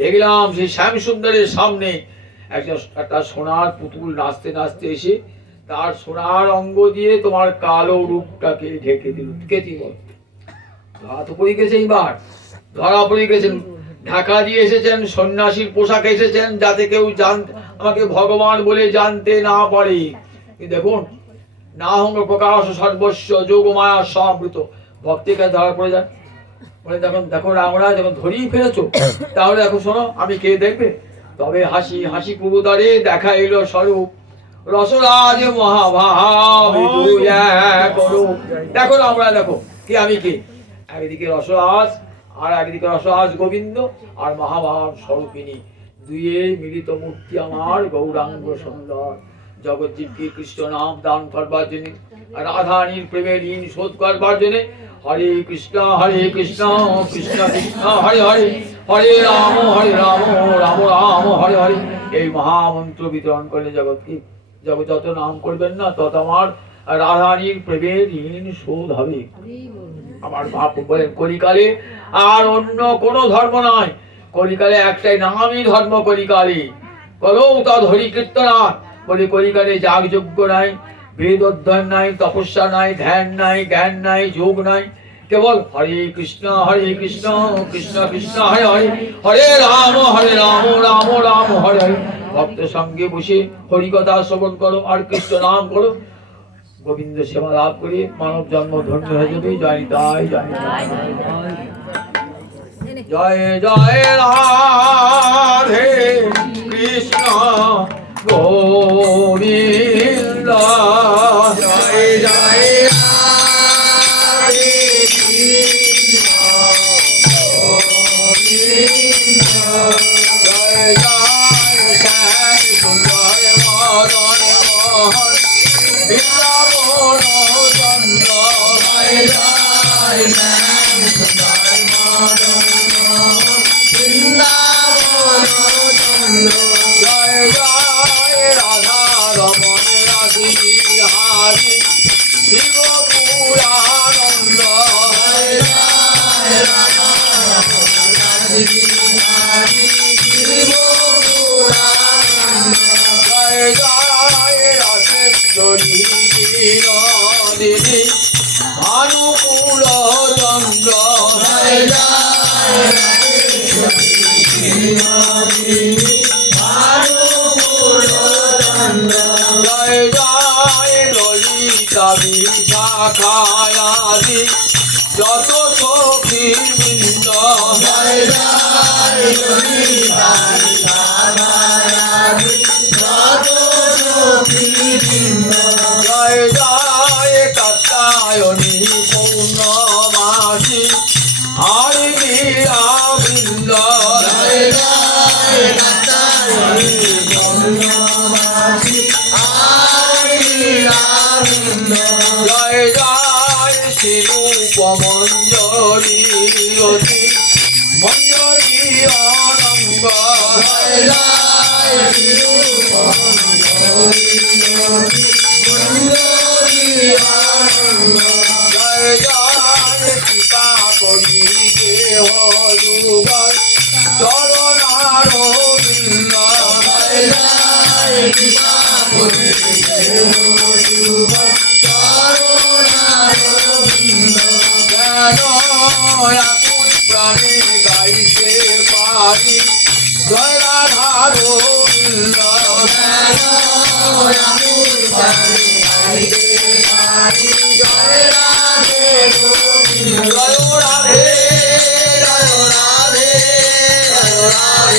দেখলাম সেই শ্যাম সুন্দরের সামনে একটা সোনার পুতুল নাচতে নাচতে এসে তার সোনার অঙ্গ দিয়ে তোমার কালো রূপটাকে ঢেকে দিল। কে তুই বল? ধরা তো পড়ে গেছে, এইবার ধরা পড়ে গেছেন। ঢাকা দিয়ে এসেছেন, সন্ন্যাসীর পোশাক এসেছেন, যাতে কেউ আমাকে ভগবান বলে জানতে না পারে। দেখুন, না হঙ্গ প্রকাশ সর্বস্ব যোগ মায়া সমাবৃত। ভক্তির কাছে ধরা পড়ে যান। বলে দেখো আমরা যখন ধরেই ফেলেছো, তাহলে এখন শোনো আমি কে দেখবে? তবে হাসি হাসি প্রভুতারে দেখা এলো স্বরূপ, রসরাজ মহাভাব করো। দেখো আমরা, দেখো কে আমি কে। একদিকে রসরাজ আর একদিকে রসরাজ গোবিন্দ আর মহাভাব স্বরূপিনী, দুইয়ের মিলিত মূর্তি আমার গৌরাঙ্গ সুন্দর। জগৎজীবকে কৃষ্ণ নাম দান করবার জন্য, রাধারানীর প্রেমের ঋণ শোধ করবার জন্য হরে কৃষ্ণ কৃষ্ণ কৃষ্ণ হরে হরে, হরে রাম রাম রাম হরে হরে। এই মহামন্ত্র বিতরণ করলে জগৎকে জগৎ যত নাম করবেন না তত আমার রাধারানীর প্রেমের ঋণ শোধ হবে। আমার মহাপ্রভু বলেন কলিকালে আর অন্য কোনো ধর্ম নাই, কলিকালে একটাই নামই ধর্ম। কলিকালে কলৌ তদ হরি কীর্তনা বলে কলিকালে যাগযজ্ঞ নাই, বেদ অধ্যয়ন নাই, তপস্যা নাই, ধ্যান নাই, জ্ঞান নাই, যোগ নাই, কেবল হরে কৃষ্ণ কৃষ্ণ কৃষ্ণ হরে হরে, হরে রাম রাম রাম হরে হরে। ভক্ত সঙ্গে বসে হরি কথা শ্রবণ করো আর কৃষ্ণ নাম করো, গোবিন্দ সেবা লাভ করে মানব জন্ম ধন্য হয়ে যাবে। জয় তাই জয় জয় জয় রাধে কৃষ্ণ গোবিন্দ, জয় জয় রাধে কৃষ্ণ গোবিন্দ, জয় জয় শ্যাম সুন্দর মদন মোহন বৃন্দাবন চন্দ্র, জয় জয় শ্যাম সুন্দর মদন মোহন বৃন্দাবন চন্দ্র, জয় জয় রাধা রমণ রাধি হারি শিব পুরানন্দ, জয় জয় রাধা রমণ রাধি হারি শিব পুরানন্দ, জয় জয় রাধেশ্বরী বিনোদিনী ভানুকুল চন্দ্র, জয় জয় রাধেশ্বরী বিনোদিনী ভানুকুল চন্দ্র, জয় জয় ললিতা বিশাখায়াদি যত সখী বৃন্দ, জয় জয় ললিতা বিশাখায়াদি যত সখী বৃন্দ, জয় জয় কাত্যায়নী পূর্ণমাসী হরি লীলা বৃন্দ, জয় জয় কাত্যায়নী পূর্ণমাসী হরি লীলা বৃন্দ, জয় জয় শ্রীরূপ মঞ্জরী অতি মঞ্জরী অনঙ্গ, জয় জয় শ্রীরূপ মঞ্জরী অতি মঞ্জরী অনঙ্গ, জয় জয় কৃপা করি দেহ যুগল চরণার বৃন্দ, জয় জয় কৃপা করি দেহ যুগল চরণার বৃন্দ, জ্ঞান আকুল প্রাণে গাইতে পারি জয় রাধার বৃন্দ, জ্ঞান আকুল প্রাণে গাইতে পারি জয় রাধে গোবিন্দ, জয় রাধে জয় রাধে জয় রাধে জয় রাধে।